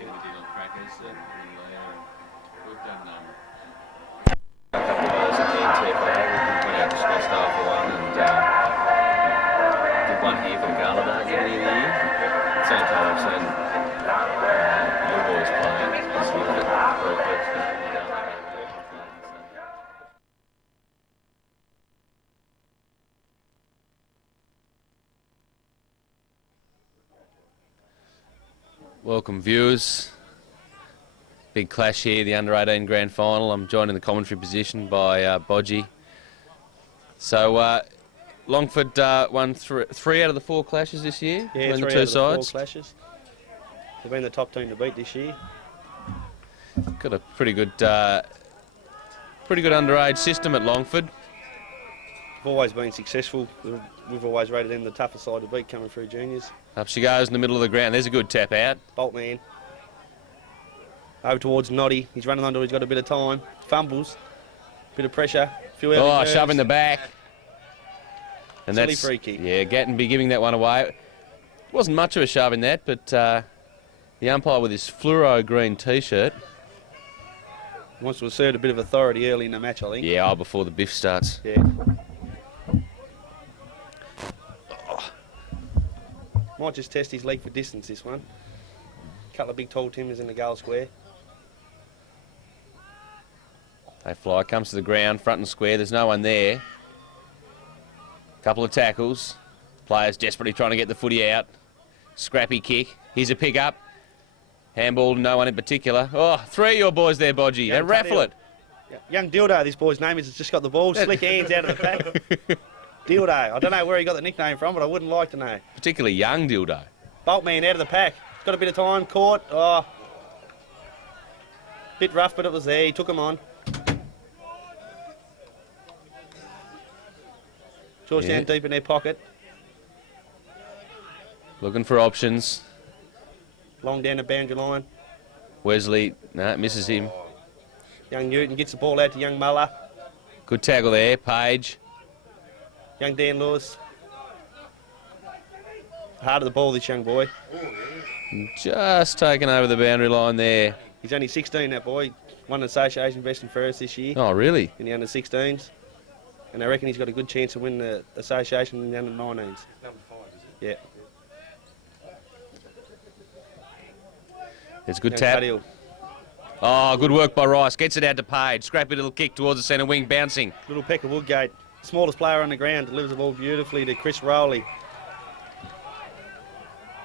get a bit on crackers a little later. We've done A couple of those at the NTFA. We went out to Scottsdale for one and did one here for the Gala Day at the beginning of the year. At the same time, I've seen your boys playing. Just look at perfect. Welcome viewers. Big clash here, the under-18 grand final. I'm joined in the commentary position by Bodgy. So Longford won three out of the four clashes this year Yeah, between the three two out of the sides. four clashes. They've been the top team to beat this year. Got a pretty good underage system at Longford. They've always been successful. We've always rated them the toughest side to beat coming through juniors. Up she goes in the middle of the ground. There's a good tap out. Boltman. Over towards Noddy. He's running under, he's got a bit of time. Fumbles. Bit of pressure. Few Oh, shove in the back. And Silly that's free kick. Yeah, Gattenby giving that one away. Wasn't much of a shove in that, but the umpire with his fluoro green t-shirt. Wants to assert a bit of authority early in the match, I think. Yeah, before the biff starts. Yeah. Might just test his leg for distance, this one. Couple of big tall timbers in the goal square. They fly, comes to the ground, front and square. There's no one there. Couple of tackles. Players desperately trying to get the footy out. Scrappy kick. Here's a pick up. Handball, no one in particular. Oh, three of your boys there, Bodgy. They raffle it. Yeah. Young Dildo, this boy's name is, has just got the ball. Slick hands out of the pack. Dildo. I don't know where he got the nickname from, but I wouldn't like to know. Particularly young Dildo. Boltman out of the pack. Got a bit of time. Caught. Oh. Bit rough, but it was there. He took him on. Georgetown deep in their pocket. Looking for options. Long down the boundary line. Wesley, no, misses him. Young Newton gets the ball out to young Muller. Good tackle there, Page. Young Dan Lewis. Hard of the ball, this young boy. Just taken over the boundary line there. He's only 16, that boy. Won the association best and fairest this year. Oh, really? In the under-16s. And I reckon he's got a good chance to win the association in the under-19s. Number 5, is it? Yeah. It's a good Young tap. Cuddill. Oh, good work by Rice. Gets it out to Page. Scrappy little kick towards the centre wing, bouncing. Little Pecker Woodgate. Smallest player on the ground. Delivers the ball beautifully to Chris Rowley.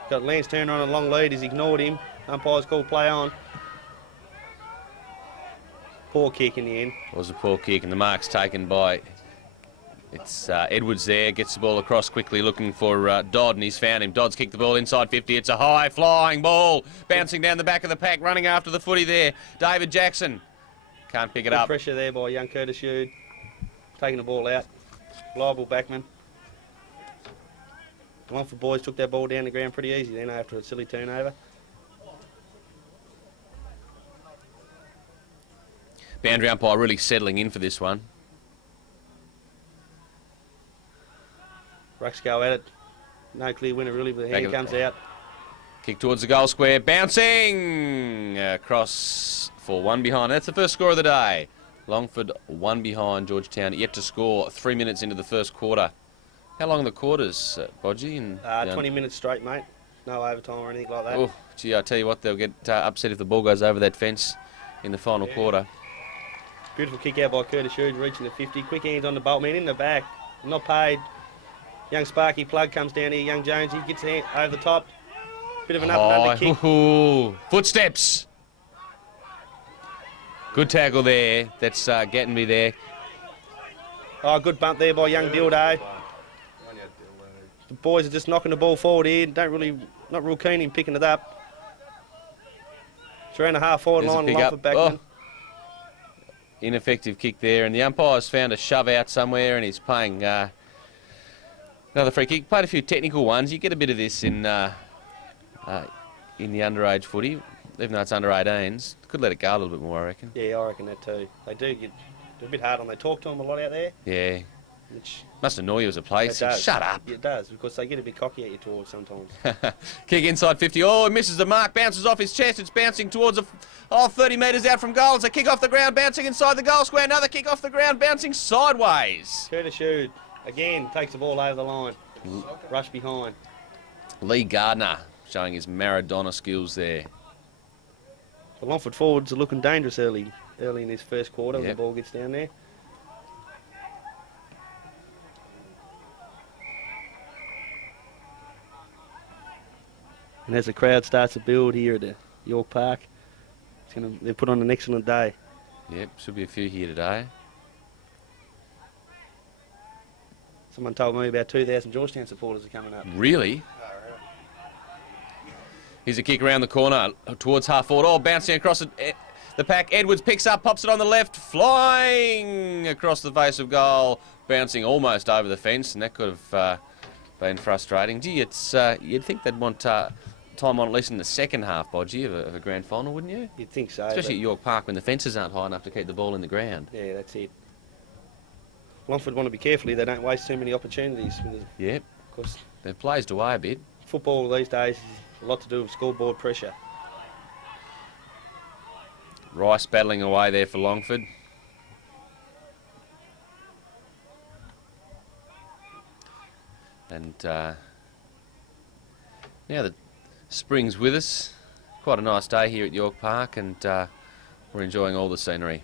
Got Lance Turner on a long lead. He's ignored him. Umpire's called play on. Poor kick in the end. It was a poor kick, and the mark's taken by... It's Edwards there, gets the ball across quickly, looking for Dodd, and he's found him. Dodd's kicked the ball inside 50. It's a high-flying ball, bouncing down the back of the pack, running after the footy there. David Jackson can't pick it Good up. pressure there by young Curtis Hughes. Taking the ball out. Reliable backman. The Longford boys took that ball down the ground pretty easy then after a silly turnover. Boundary umpire really settling in for this one. Rucks go at it. No clear winner really, but the hand comes out. Kick towards the goal square, bouncing across for one behind. That's the first score of the day. Longford one behind, Georgetown yet to score 3 minutes into the first quarter. How long are the quarters, Bodgy? 20 minutes straight, mate. No overtime or anything like that. Oh, gee, I tell you what, they'll get upset if the ball goes over that fence in the final quarter. Beautiful kick out by Curtis Hughes, reaching the 50. Quick hands on the Boltman in the back. Not paid. Young Sparky Plug comes down here. Young Jones, he gets the hand over the top. Bit of an up and under kick. Ooh, footsteps. Good tackle there. That's getting me there. Oh, good bump there by young Dildo. The boys are just knocking the ball forward here. Not real keen in picking it up. It's around the half-forward line. Longford backman. Ineffective kick there, and the umpire's found a shove out somewhere, and he's playing another free kick. Played a few technical ones. You get a bit of this in the underage footy, even though it's under 18s. Could let it go a little bit more, I reckon. Yeah, I reckon that too. They do get a bit hard on. They talk to them a lot out there. Yeah. Which Must annoy you as a place. it does. Shut up. It does, because they get a bit cocky at you towards sometimes. Kick inside 50. Oh, he misses the mark. Bounces off his chest. It's bouncing towards 30 metres out from goal. It's a kick off the ground, bouncing inside the goal square. Another kick off the ground, bouncing sideways. Curtis Shoot, again, takes the ball over the line. Rush behind. Lee Gardner showing his Maradona skills there. The Longford forwards are looking dangerous early in this first quarter when Yep. the ball gets down there. And as the crowd starts to build here at the York Park, they put on an excellent day. Yep, should be a few here today. Someone told me about 2,000 Georgetown supporters are coming up. Really? Here's a kick around the corner towards half forward. Oh, bouncing across the pack. Edwards picks up, pops it on the left, flying across the face of goal, bouncing almost over the fence, and that could have been frustrating. Gee, it's you'd think they'd want time on at least in the second half, Bodgy, of a grand final, wouldn't you? You'd think so. Especially at York Park when the fences aren't high enough to keep the ball in the ground. Yeah, that's it. Longford want to be careful here. They don't waste too many opportunities. Yep, Because they've blazed away a bit. football these days is a lot to do with scoreboard pressure. Rice battling away there for Longford. And now the spring's with us. Quite a nice day here at York Park, and we're enjoying all the scenery.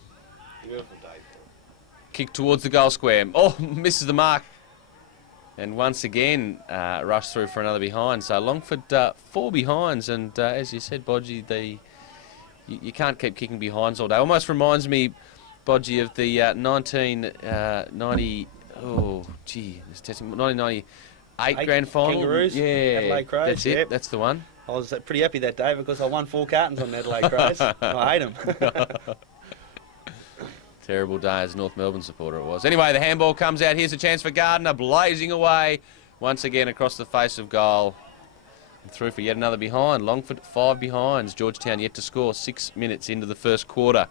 Beautiful day. Kick towards the goal square. Oh, misses the mark. And once again, rushed through for another behind. So Longford 4 behinds, and as you said, Bodgy, you can't keep kicking behinds all day. Almost reminds me, Bodgy, of the 1990. Oh, gee, it's testing 1998 grand final. Kangaroos, Yeah, Adelaide Crows, that's it. yep. That's the one. I was pretty happy that day because I won 4 cartons on the Adelaide Crows. I hate them. Terrible day as a North Melbourne supporter it was. Anyway, the handball comes out. Here's a chance for Gardner, blazing away once again across the face of goal. And through for yet another behind. Longford 5 behinds. Georgetown yet to score 6 minutes into the first quarter.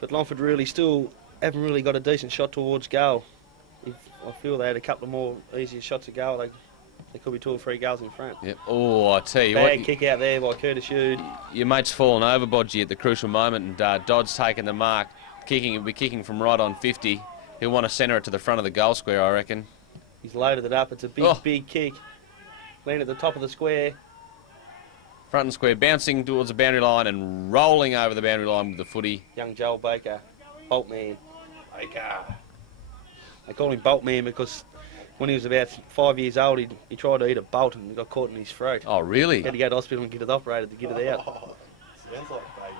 But Longford really still haven't really got a decent shot towards goal. If I feel they had a couple of more easier shots at goal, they could be 2 or 3 goals in front. Yep. Oh, I tell you Bad what. kick out there by Curtis Shoot. Your mate's fallen over, Bodgy, at the crucial moment, and Dodd's taken the mark. He'll be kicking from right on 50. He'll want to centre it to the front of the goal square, I reckon. He's loaded it up. It's a big kick. Landed at the top of the square. Front and square, bouncing towards the boundary line and rolling over the boundary line with the footy. Young Joel Baker, Boltman. Baker. They call him Boltman because when he was about 5 years old, he tried to eat a bolt and got caught in his throat. Oh, really? He had to go to hospital and get it operated to get it out. Oh, sounds like Baker.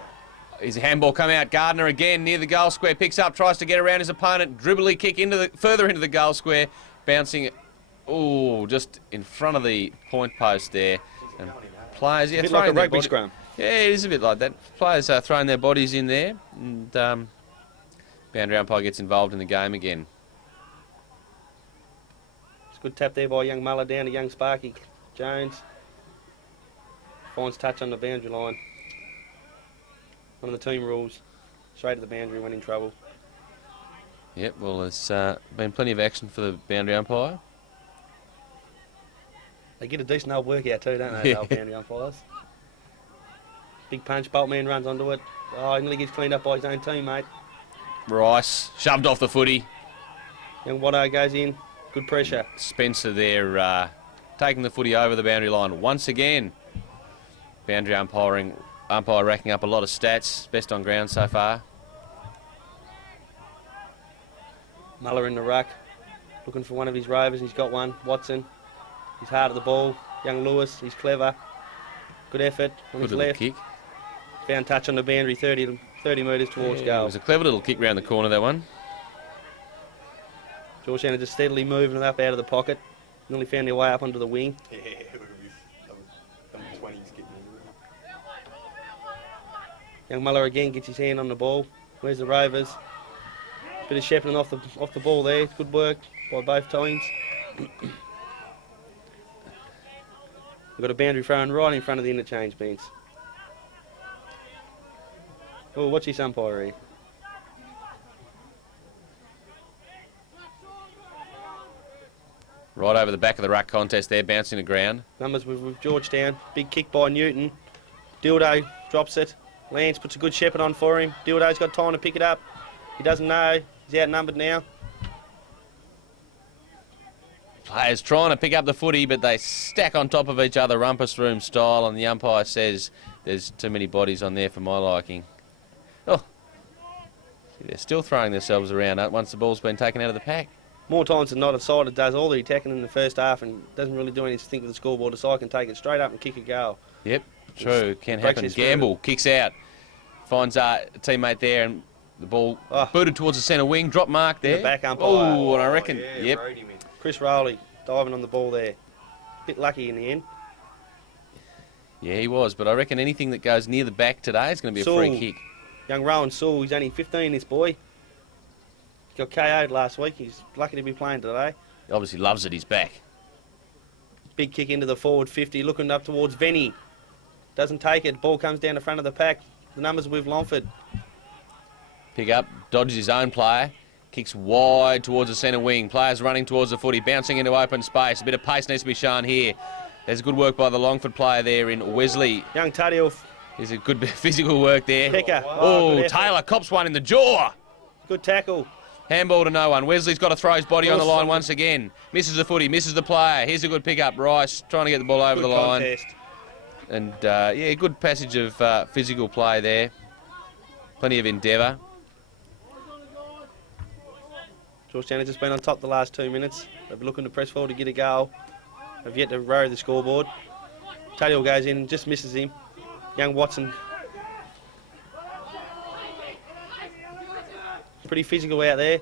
His handball come out. Gardner again near the goal square. Picks up, tries to get around his opponent. Dribbly kick further into the goal square. Bouncing, just in front of the point post there. And players, A bit like a rugby scrum. Yeah, it is a bit like that. Players are throwing their bodies in there. And boundary umpire gets involved in the game again. It's a good tap there by young Muller down to young Sparky Jones. Finds touch on the boundary line. One of the team rules. Straight to the boundary when in trouble. Yep, well, there's been plenty of action for the boundary umpire. They get a decent old workout too, don't they, the old boundary umpires? Big punch, Boltman runs onto it. Oh, he nearly gets cleaned up by his own teammate. Rice shoved off the footy. Young Watto goes in. Good pressure. Spencer there taking the footy over the boundary line once again. Boundary umpire racking up a lot of stats. Best on ground so far. Muller in the ruck. Looking for one of his rovers. He's got one. Watson. He's hard at the ball. Young Lewis. He's clever. Good effort on Good his little left. kick. Found touch on the boundary 30 metres towards It goal. was a clever little kick round the corner, that one. Georgetown just steadily moving it up out of the pocket. Nearly found their way up onto the wing. Yeah, it was some 20s getting in. Young Muller again gets his hand on the ball. Where's the Rovers? Bit of shepherding off the ball there. Good work by both teams. We've got a boundary thrown right in front of the interchange bench. Oh, what's his umpire here? Right over the back of the ruck contest there, bouncing the ground. Numbers with Georgetown. Big kick by Newton. Dildo drops it. Lance puts a good shepherd on for him. Dildo's got time to pick it up. He doesn't know. He's outnumbered now. Players trying to pick up the footy, but they stack on top of each other, rumpus room style, and the umpire says there's too many bodies on there for my liking. Oh, they're still throwing themselves around once the ball's been taken out of the pack. More times than not, a side that does all the attacking in the first half and doesn't really do anything with the scoreboard. The side can take it straight up and kick a goal. Yep, true. Can breaks happen. his spirit. Gamble kicks out, finds a teammate there, and the ball booted towards the centre wing. Drop mark there. The back umpire. Oh, and I reckon, yep. Chris Rowley diving on the ball there. Bit lucky in the end. Yeah, he was, but I reckon anything that goes near the back today is going to be a free kick. Young Rowan Sewell, he's only 15, this boy. He got KO'd last week. He's lucky to be playing today. He obviously loves it, he's back. Big kick into the forward 50, looking up towards Venny. Doesn't take it. Ball comes down the front of the pack. The numbers with Longford. Pick up, dodges his own player. Kicks wide towards the centre wing. Players running towards the footy, bouncing into open space. A bit of pace needs to be shown here. There's good work by the Longford player there in Wesley. Young Tadil. There's a good bit of physical work there. Pecker. Oh, Taylor cops one in the jaw. Good tackle. Handball to no one. Wesley's got to throw his body on the line once again. Misses the footy, misses the player. Here's a good pick-up. Rice trying to get the ball over the line. Contest. And, yeah, good passage of physical play there. Plenty of endeavour. Georgetown has just been on top the last 2 minutes. They've been looking to press forward to get a goal. They've yet to row the scoreboard. Tadil goes in and just misses him. Young Watson. Pretty physical out there.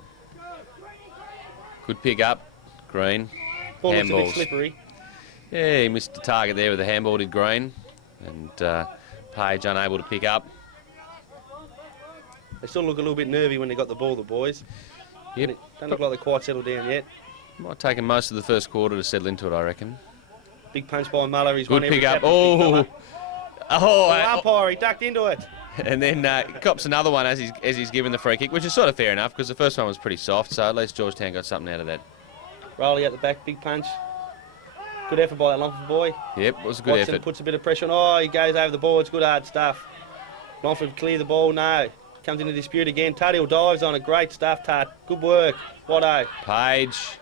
Good pick up. Green. Ball looks a bit Handballs. slippery. Yeah, he missed the target there with the handball, did Green. And Page unable to pick up. They still look a little bit nervy when they got the ball, the boys. Yep. Don't look like they're quite settled down yet. Might take him most of the first quarter to settle into it, I reckon. Big punch by Muller. He's Good won every pick up. tap. Oh, Oh, umpire, he ducked into it. and then cops another one as he's given the free kick, which is sort of fair enough because the first one was pretty soft, so at least Georgetown got something out of that. Rowley at the back, big punch. Good effort by that Longford boy. Yep, it was a good Watson effort. puts a bit of pressure on. Oh, he goes over the ball. It's good hard stuff. Longford clear the ball. No. Comes into dispute again. Tadil dives on it. Great stuff, Tut. Good work. Watto. Page.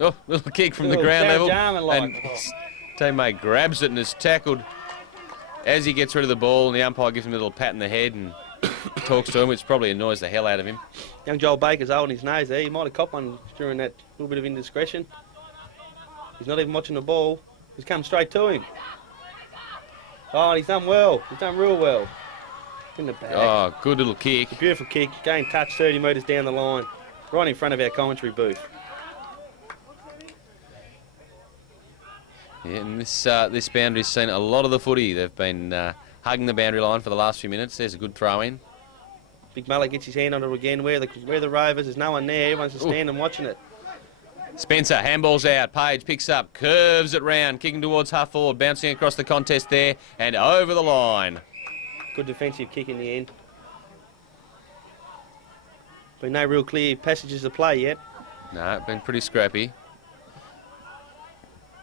Oh, little kick from the Little ground level. Jarman-like. And his teammate grabs it and is tackled as he gets rid of the ball, and the umpire gives him a little pat in the head and talks to him, which probably annoys the hell out of him. Young Joel Baker's holding his nose there. He might have copped one during that little bit of indiscretion. He's not even watching the ball. He's come straight to him. Oh, and he's done well. He's done real well. In the back. Oh, good little kick. Beautiful kick. Gain touch 30 metres down the line. Right in front of our commentary booth. Yeah, and this boundary's seen a lot of the footy. They've been hugging the boundary line for the last few minutes. There's a good throw in. Big Mullet gets his hand on it again. Where the Rovers, there's no one there. Everyone's just standing watching it. Spencer, handball's out. Page picks up, curves it round, kicking towards half forward, bouncing across the contest there and over the line. Good defensive kick in the end. Been no real clear passages of play yet. No, been pretty scrappy.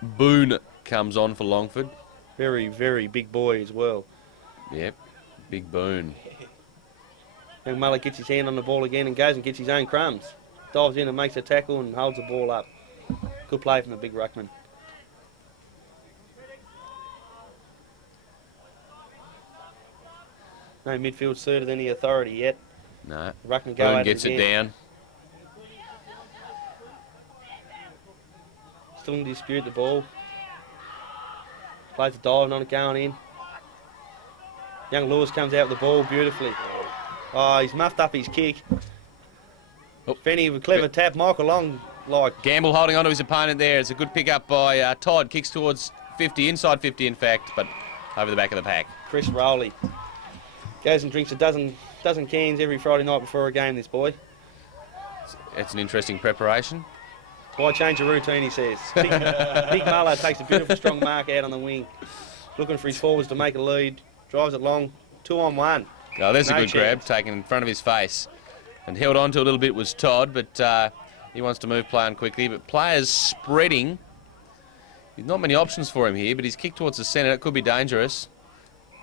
Boone comes on for Longford. Very, very big boy as well. Yep, big Boone. Young Mullet gets his hand on the ball again and goes and gets his own crumbs. Dives in and makes a tackle and holds the ball up. Good play from the big ruckman. No midfield suited any authority yet. No, Ruckman go Boone at gets it again. down. Still in dispute the ball. Plays the dive on it going in. Young Lewis comes out with the ball beautifully. Oh, he's muffed up his kick. Oh. Fenny with a clever tap. Michael Long, like, Gamble holding on to his opponent there. It's a good pick up by Todd. Kicks towards 50, inside 50 in fact, but over the back of the pack. Chris Rowley. Goes and drinks a dozen cans every Friday night before a game, this boy. It's an interesting preparation. Why change the routine, he says. Big Muller takes a beautiful strong mark out on the wing. Looking for his forwards to make a lead. Drives it long. 2-on-1. Oh, there's No a good grab chance. taken in front of his face. And held on to a little bit was Todd, but He wants to move play on quickly, but players spreading. There's not many options for him here, but he's kicked towards the centre. It could be dangerous.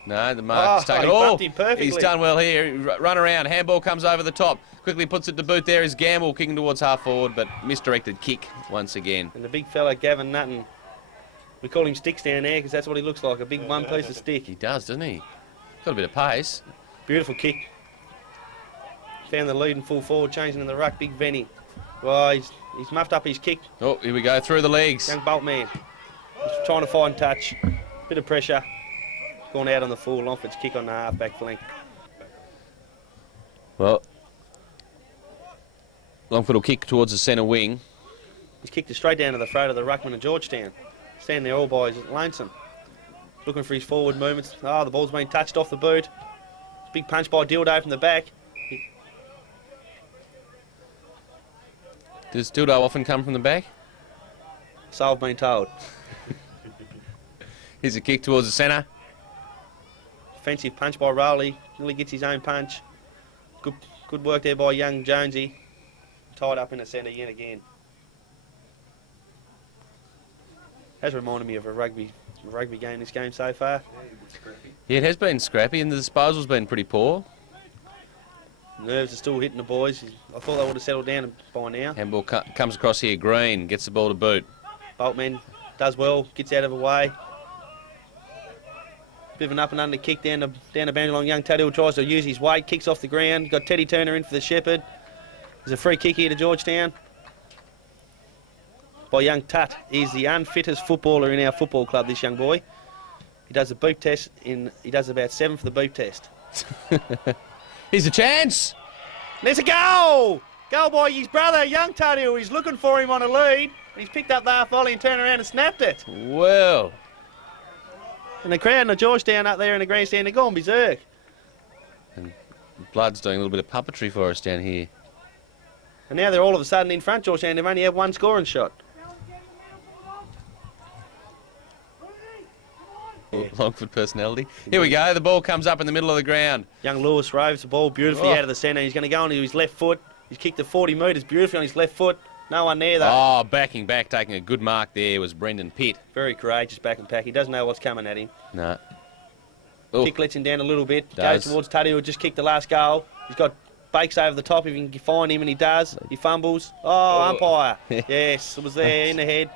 No, the mark's taken. He bumped him perfectly. He's done well here. Run around. Handball comes over the top. Quickly puts it to boot. There is Gamble kicking towards half forward, but misdirected kick once again. And the big fella, Gavin Nutton, we call him Sticks down there because that's what he looks like, a big one piece of stick. He does, doesn't he? Got a bit of pace. Beautiful kick. Found the lead in full forward, changing in the ruck, big Venny. Well, he's muffed up his kick. Oh, here we go, through the legs. Young Boltman. He's trying to find touch. Bit of pressure. Gone out on the full. Longford's kick on the half-back flank. Well, Longford will kick towards the centre wing. He's kicked it straight down to the throat of the ruckman of Georgetown. Standing there all by his lonesome. Looking for his forward movements. Oh, the ball's been touched off the boot. Big punch by Dildo from the back. Does Dildo often come from the back? So I've been told. Here's a kick towards the centre. Offensive punch by Rowley. Nearly gets his own punch. Good work there by young Jonesy. Tied up in the centre yet again. Has reminded me of a rugby game, this game so far. Yeah, it has been scrappy and the disposal's been pretty poor. Nerves are still hitting the boys. I thought they would have settled down by now. Handball comes across here, Green, gets the ball to boot. Boltman does well, gets out of the way. Bit of an up and under kick down the boundary line. Young Taddill tries to use his weight, kicks off the ground. Got Teddy Turner in for the Shepherd. There's a free kick here to Georgetown. By young Tut. He's the unfittest footballer in our football club, this young boy. He does a boot test he does about 7 for the boot test. Here's a chance. There's a goal! Goal by his brother, young Taddill. He's looking for him on a lead. He's picked up the half volley and turned around and snapped it. Well. And the crowd in the Georgetown up there in the grandstand, they're gone berserk. And Blood's doing a little bit of puppetry for us down here. And now they're all of a sudden in front, Georgetown. They've only had one scoring shot. Longford personality. Here we go. The ball comes up in the middle of the ground. Young Lewis roves the ball beautifully out of the centre. He's going to go onto his left foot. He's kicked it 40 metres beautifully on his left foot. No one there, though. Oh, backing back, taking a good mark there was Brendan Pitt. Very courageous back and pack. He doesn't know what's coming at him. No. Kick lets him down a little bit. Does. Goes towards Tuddy, who just kicked the last goal. He's got Bakes over the top if you can find him, and he does. He fumbles. Oh, umpire. Yes, it was there in the head.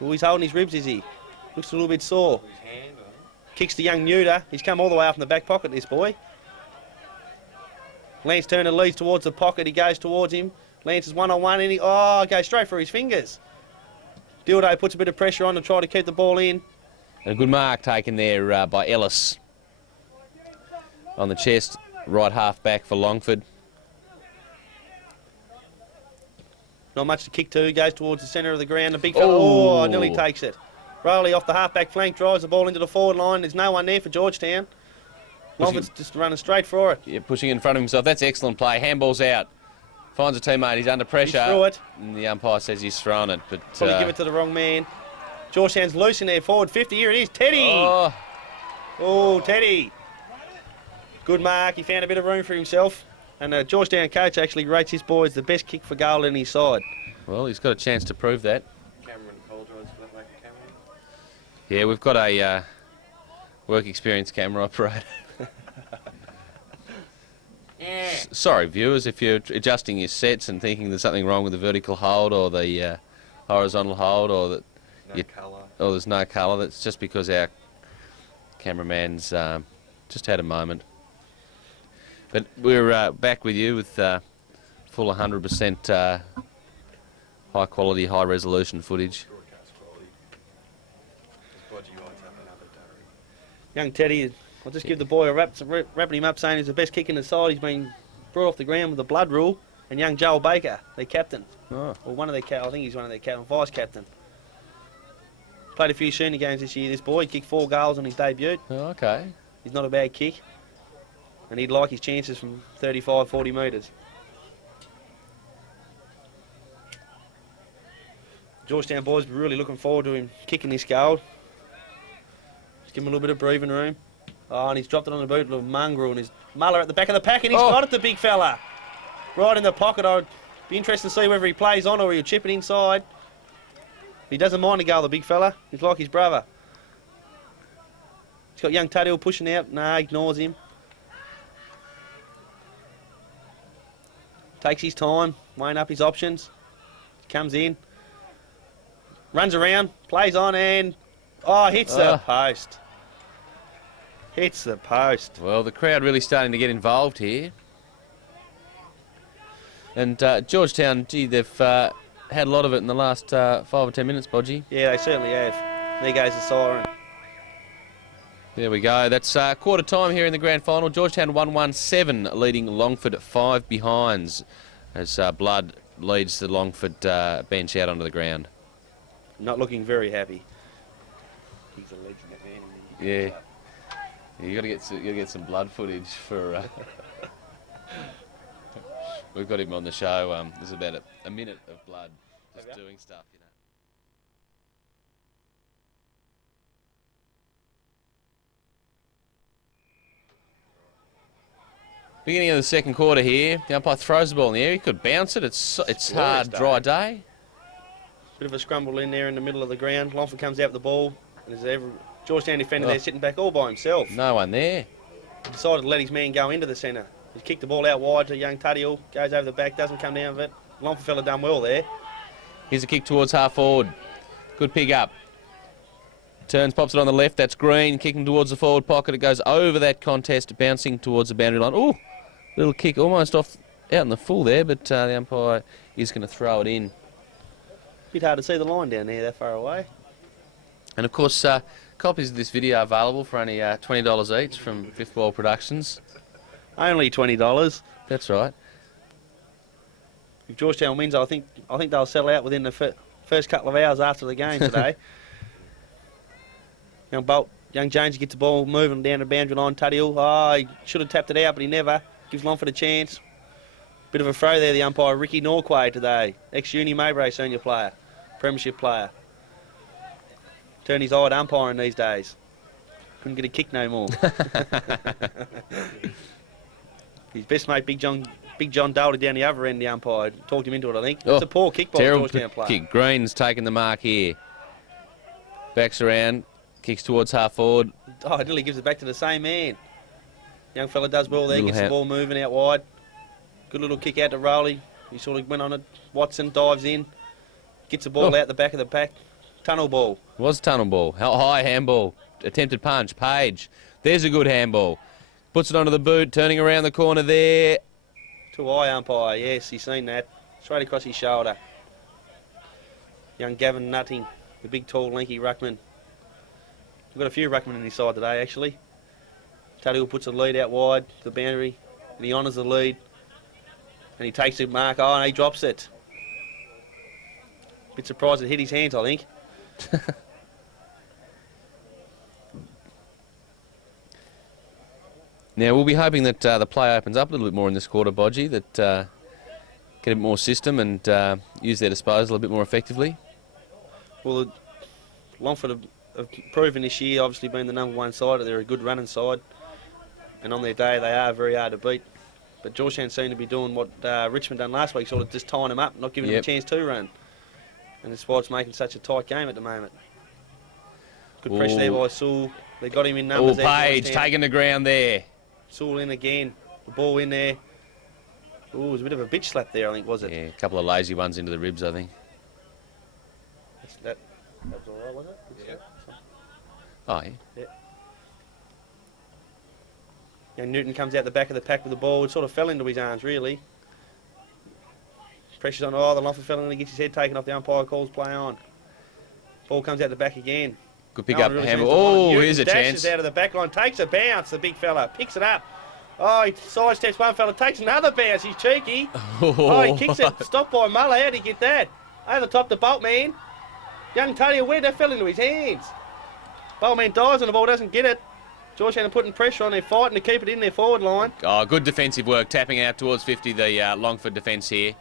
Oh, he's holding his ribs, is he? Looks a little bit sore. Kicks the young Nuda. He's come all the way up in the back pocket, this boy. Lance Turner leads towards the pocket. He goes towards him. Lance is one-on-one, and he goes straight for his fingers. Dildo puts a bit of pressure on to try to keep the ball in. And a good mark taken there by Ellis. On the chest, right half back for Longford. Not much to kick to. Goes towards the centre of the ground. The big fella, nearly takes it. Rowley off the half-back flank, drives the ball into the forward line. There's no one there for Georgetown. Longford's just running straight for it. Yeah, pushing in front of himself. That's excellent play. Handball's out. Finds a teammate. He's under pressure. He's threw it. And the umpire says he's thrown it. But probably give it to the wrong man. Georgetown's loose in there. Forward 50. Here it is. Teddy. Oh, Teddy. Good mark. He found a bit of room for himself. And the Georgetown coach actually rates his boys the best kick for goal in his side. Well, he's got a chance to prove that. Cameron Coldroyd's left back Cameron. Yeah, we've got a work experience camera operator. Sorry, viewers, if you're adjusting your sets and thinking there's something wrong with the vertical hold or the horizontal hold or that there's no colour, that's just because our cameraman's just had a moment. But we're back with you with full 100% high quality, high resolution footage. Young Teddy, I'll just give the boy a wrapping him up, saying he's the best kick in the side. He's been brought off the ground with the blood rule. And young Joel Baker, their captain, or one of their I think he's one of their vice captain. Played a few senior games this year. This boy he kicked 4 goals on his debut. Oh, okay. He's not a bad kick, and he'd like his chances from 35, 40 metres. Georgetown boys were really looking forward to him kicking this goal. Just give him a little bit of breathing room. Oh, and he's dropped it on the boot of Mongrel, and his Muller at the back of the pack, and he's got it, the big fella. Right in the pocket. I Be interesting to see whether he plays on or he'll chip it inside. He doesn't mind the goal, the big fella. He's like his brother. He's got young Tuddill pushing out. Nah, ignores him. Takes his time, weighing up his options. Comes in. Runs around, plays on and... Oh, hits the post. Hits the post. Well, the crowd really starting to get involved here. And Georgetown, gee, they've had a lot of it in the last 5 or 10 minutes, Bodgy. Yeah, they certainly have. There goes the siren. There we go. That's quarter time here in the grand final. Georgetown 1-1-7, leading Longford 5 behinds as Blood leads the Longford bench out onto the ground. Not looking very happy. He's a legend, that man. Yeah, you got to get some Blood footage for. We've got him on the show. There's about a minute of Blood just doing stuff, you know. Beginning of the second quarter here. The umpire throws the ball in the air. He could bounce it. It's hard, dry day. Bit of a scramble in there in the middle of the ground. Longford comes out with the ball. And there's every Georgetown defender there sitting back all by himself. No one there. Decided to let his man go into the centre. He kicked the ball out wide to young Tuddill. Goes over the back, doesn't come down with it. Longford fella done well there. Here's a kick towards half forward. Good pick up. Turns, pops it on the left. That's Green. Kicking towards the forward pocket. It goes over that contest, bouncing towards the boundary line. Oh, little kick almost off out in the full there, but the umpire is going to throw it in. Bit hard to see the line down there that far away. And of course, copies of this video are available for only $20 each from Fifth Ball Productions. Only $20. That's right. If Georgetown wins, I think they'll settle out within the first couple of hours after the game today. Young Jones gets the ball moving down the boundary line. Tuddill, he should have tapped it out, but he never. Gives Longford a chance. Bit of a throw there, the umpire, Ricky Norquay today. Ex-Uni Mowbray senior player, premiership player. Turn his eye to umpiring these days. Couldn't get a kick no more. His best mate, Big John Daldy down the other end, the umpire. Talked him into it, I think. It's a poor kick by the Georgetown player. Kick. Green's taking the mark here. Backs around, kicks towards half forward. Oh, nearly gives it back to the same man. Young fella does well there, gets the ball moving out wide. Good little kick out to Rowley. He sort of went on it. Watson dives in. Gets the ball out the back of the pack. Tunnel ball. Was tunnel ball. High handball. Attempted punch. Page. There's a good handball. Puts it onto the boot. Turning around the corner there. Too high umpire. Yes, he's seen that. Straight across his shoulder. Young Gavin Nutting. The big, tall, lanky ruckman. We've got a few ruckmen in his side today, actually. Tuddill puts the lead out wide to the boundary. And he honours the lead. And he takes the mark. Oh, and he drops it. Bit surprised it hit his hands, I think. Now, we'll be hoping that the play opens up a little bit more in this quarter, Bodgy, that get a bit more system and use their disposal a bit more effectively. Well, Longford have proven this year, obviously being the #1 side, they're a good running side. And on their day, they are very hard to beat. But Georgetown seem to be doing what Richmond done last week, sort of just tying them up, not giving them a chance to run. And that's why it's making such a tight game at the moment. Good pressure there by Sewell. They got him in numbers there. Page taking the ground there. Sewell in again. The ball in there. It was a bit of a bitch slap there, I think, was it? Yeah, a couple of lazy ones into the ribs, I think. That was all right, was it? Yeah. Oh, yeah. Young Newton comes out the back of the pack with the ball. It sort of fell into his arms, really. Pressure's on. Oh, the Longford fell and he gets his head taken off. The umpire calls play on. Ball comes out the back again. Good pick up. Oh, here's a chance. Dashes out of the back line. Takes a bounce, the big fella. Picks it up. Oh, he sidesteps one fella. Takes another bounce. He's cheeky. Oh, he kicks it. Stopped by Muller. How'd he get that? Over the top the Boltman. Young Tuddill, where that fell into his hands. Boltman dives and the ball doesn't get it. Georgetown are putting pressure on. They're fighting to keep it in their forward line. Oh, good defensive work. Tapping out towards 50, the Longford defence here.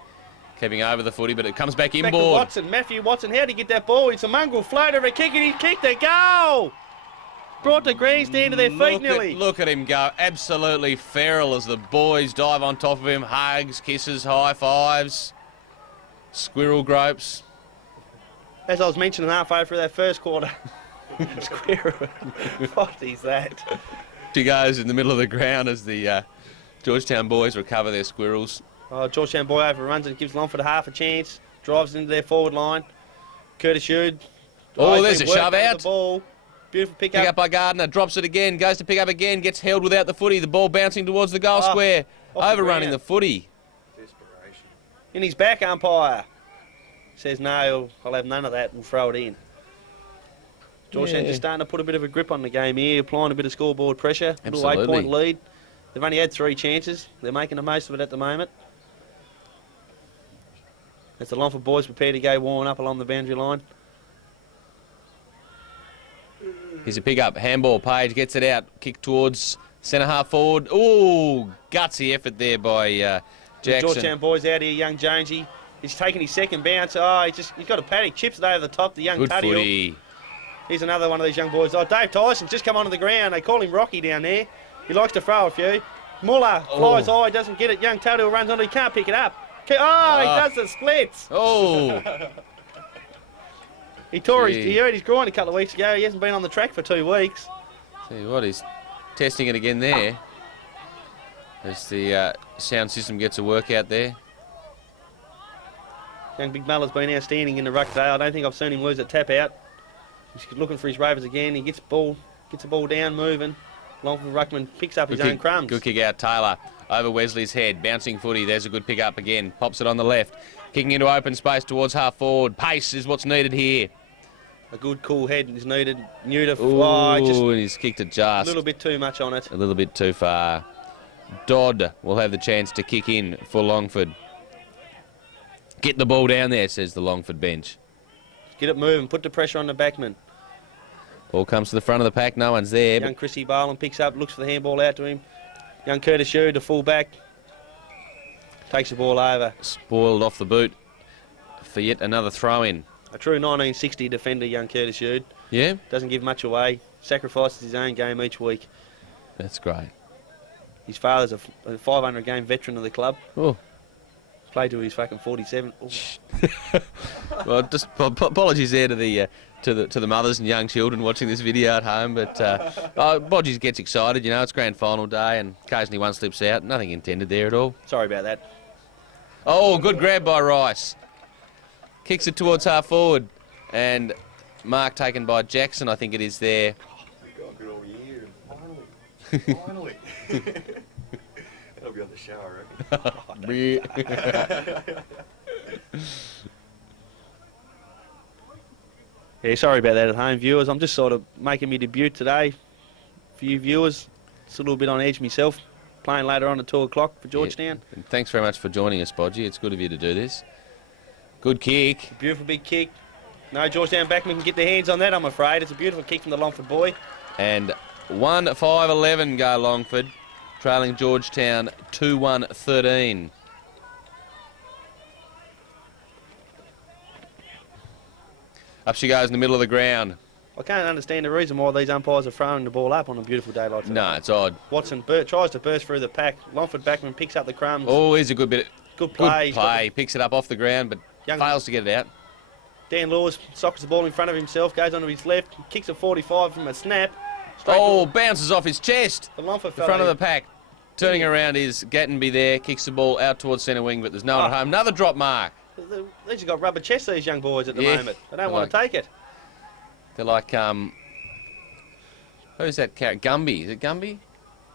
Keeping over the footy, but it comes back inboard. Watson, Matthew Watson, how'd he get that ball? It's a mongrel floater, a kick, and he kicked a goal! Brought the grandstand to their feet nearly. Look at him go. Absolutely feral as the boys dive on top of him. Hugs, kisses, high fives. Squirrel gropes. As I was mentioning halfway through that first quarter. Squirrel. What is that? She goes in the middle of the ground as the Georgetown boys recover their squirrels. Oh, Georgetown boy overruns it, gives Longford half a chance. Drives into their forward line. Curtis Hewd. Oh, there's a shove The out. ball. Beautiful pick Pick up. up by Gardner, drops it again, goes to pick up again, gets held without the footy. The ball bouncing towards the goal square, off the overrunning ground. the footy. Desperation. In his back, umpire. Says no, I'll have none of that. We'll throw it in. Georgetown Yeah. just starting to put a bit of a grip on the game here, applying a bit of scoreboard pressure. A little Absolutely. 8-point lead. They've only had 3 chances. They're making the most of it at the moment. As the Longford boys prepare to go warming up along the boundary line. Here's a pick up, handball, Page gets it out, kick towards centre half forward. Ooh, gutsy effort there by The Jackson. Georgetown boys out here, young Jonesy. He's taking his second bounce. Oh, he's got a paddock, chips it over the top. The young Good Tuddiel. footy. He's another one of these young boys. Oh, Dave Tyson's just come onto the ground. They call him Rocky down there. He likes to throw a few. Muller flies high, doesn't get it. Young Tuddiel runs on it. He can't pick it up. He does the splits. Oh, He tore Gee. he hurt his groin a couple of weeks ago. He hasn't been on the track for 2 weeks. tell you what, he's testing it again there. As the sound system gets a workout there. Young Big Muller's been outstanding in the ruck today. I don't think I've seen him lose a tap out. He's looking for his Rovers again. He gets the ball down, moving. Longford ruckman picks up his own crumbs. Good kick out, Taylor. Over Wesley's head, bouncing footy. There's a good pick up again. Pops it on the left. Kicking into open space towards half forward. Pace is what's needed here. A good cool head is needed. Newt, Ooh, just and he's kicked it a just little bit too much on it. a little bit too far. Dodd will have the chance to kick in for Longford. Get the ball down there, says the Longford bench. Get it moving. Put the pressure on the backman. Ball comes to the front of the pack. No one's there. Young Chrissy Barlin picks up, looks for the handball out to him. Young Curtis Hewd, the full-back, takes the ball over. Spoiled off the boot for yet another throw-in. A true 1960 defender, young Curtis Hewd. Yeah, Doesn't give much away. Sacrifices his own game each week. that's great. His father's a 500-game veteran of the club. Oh, Played till he's fucking 47. Ooh. well, just apologies there to the mothers and young children watching this video at home. But Bodgies gets excited. You know, it's grand final day, and occasionally one slips out. Nothing intended there at all. Sorry about that. Oh, good grab by Rice. Kicks it towards half forward, and mark taken by Jackson. I think it is there. We got good all year. Finally. Finally. That'll be on the show, I reckon. Yeah, sorry about that at home, viewers. I'm just sort of making my debut today for you viewers. It's a little bit on edge myself. Playing later on at 2 o'clock for Georgetown. Yeah. And thanks very much for joining us, Bodgie. It's good of you to do this. Good kick. Beautiful big kick. No Georgetown backman can get their hands on that, I'm afraid. It's a beautiful kick from the Longford boy. And 1-5-11 go Longford, trailing Georgetown 2-1-13. Up she goes in the middle of the ground. I can't understand the reason why these umpires are throwing the ball up on a beautiful day like today. No, it's odd. Watson tries to burst through the pack. Longford backman picks up the crumbs. Oh, here's a good bit. Good play. Good play. Picks it up off the ground, but Young- fails to get it out. Dan Lewis sockets the ball in front of himself, goes onto his left, kicks a 45 from a snap. Straight Oh, to bounces off his chest. the Longford The fella. front of the pack. Turning around is Gattenby there. Kicks the ball out towards centre wing, but there's no one at home. Another drop mark. These have got rubber chests, these young boys, at the Yeah. moment. They don't want to take it. They're like, who's that character? Gumby. Is it Gumby?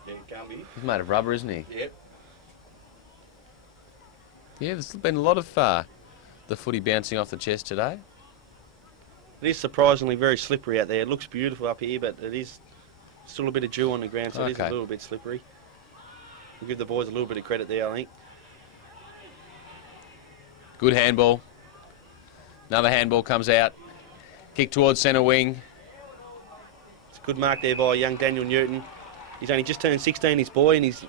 Yeah, Gumby. He's made of rubber, isn't he? Yep. Yeah, there's been a lot of the footy bouncing off the chest today. It is surprisingly very slippery out there. It looks beautiful up here, but it is still a bit of dew on the ground, so it is a Okay. little bit slippery. We'll give the boys a little bit of credit there, I think. Good handball. Another handball comes out. Kick towards centre wing. It's a good mark there by young Daniel Newton. He's only just turned 16, his boy, and he's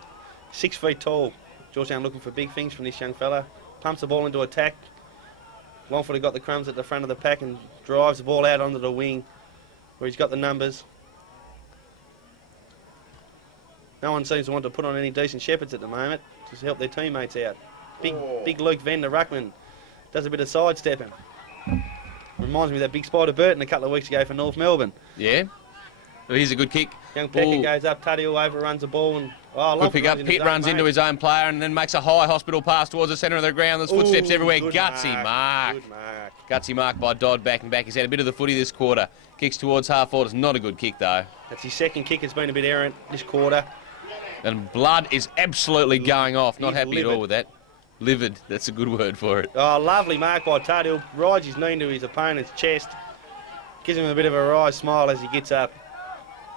6 feet tall. Georgetown looking for big things from this young fella. Pumps the ball into attack. Longford have got the crumbs at the front of the pack and drives the ball out onto the wing where he's got the numbers. No one seems to want to put on any decent shepherds at the moment to help their teammates out. Big Luke Venn, the ruckman, Does a bit of sidestepping. Reminds me of that big Spider Burton a couple of weeks ago for North Melbourne. Yeah. Well, here's a good kick. Young Packer Ooh. goes up, Tuddy overruns the ball and Good Longford pick up. runs into Pitt his own runs into mate. his own player and then makes a high hospital pass towards the centre of the ground. There's footsteps Ooh, everywhere. good Gutsy mark. Good mark. Gutsy mark by Dodd backing back. He's had a bit of the footy this quarter. Kicks towards half forward. It's not a good kick though. That's his second kick. It's been a bit errant this quarter. And blood is absolutely going off. Not He's happy at all livid. with that. Livid. That's a good word for it. Oh, lovely mark by Tuddy. Rides his knee into his opponent's chest. Gives him a bit of a wry smile as he gets up.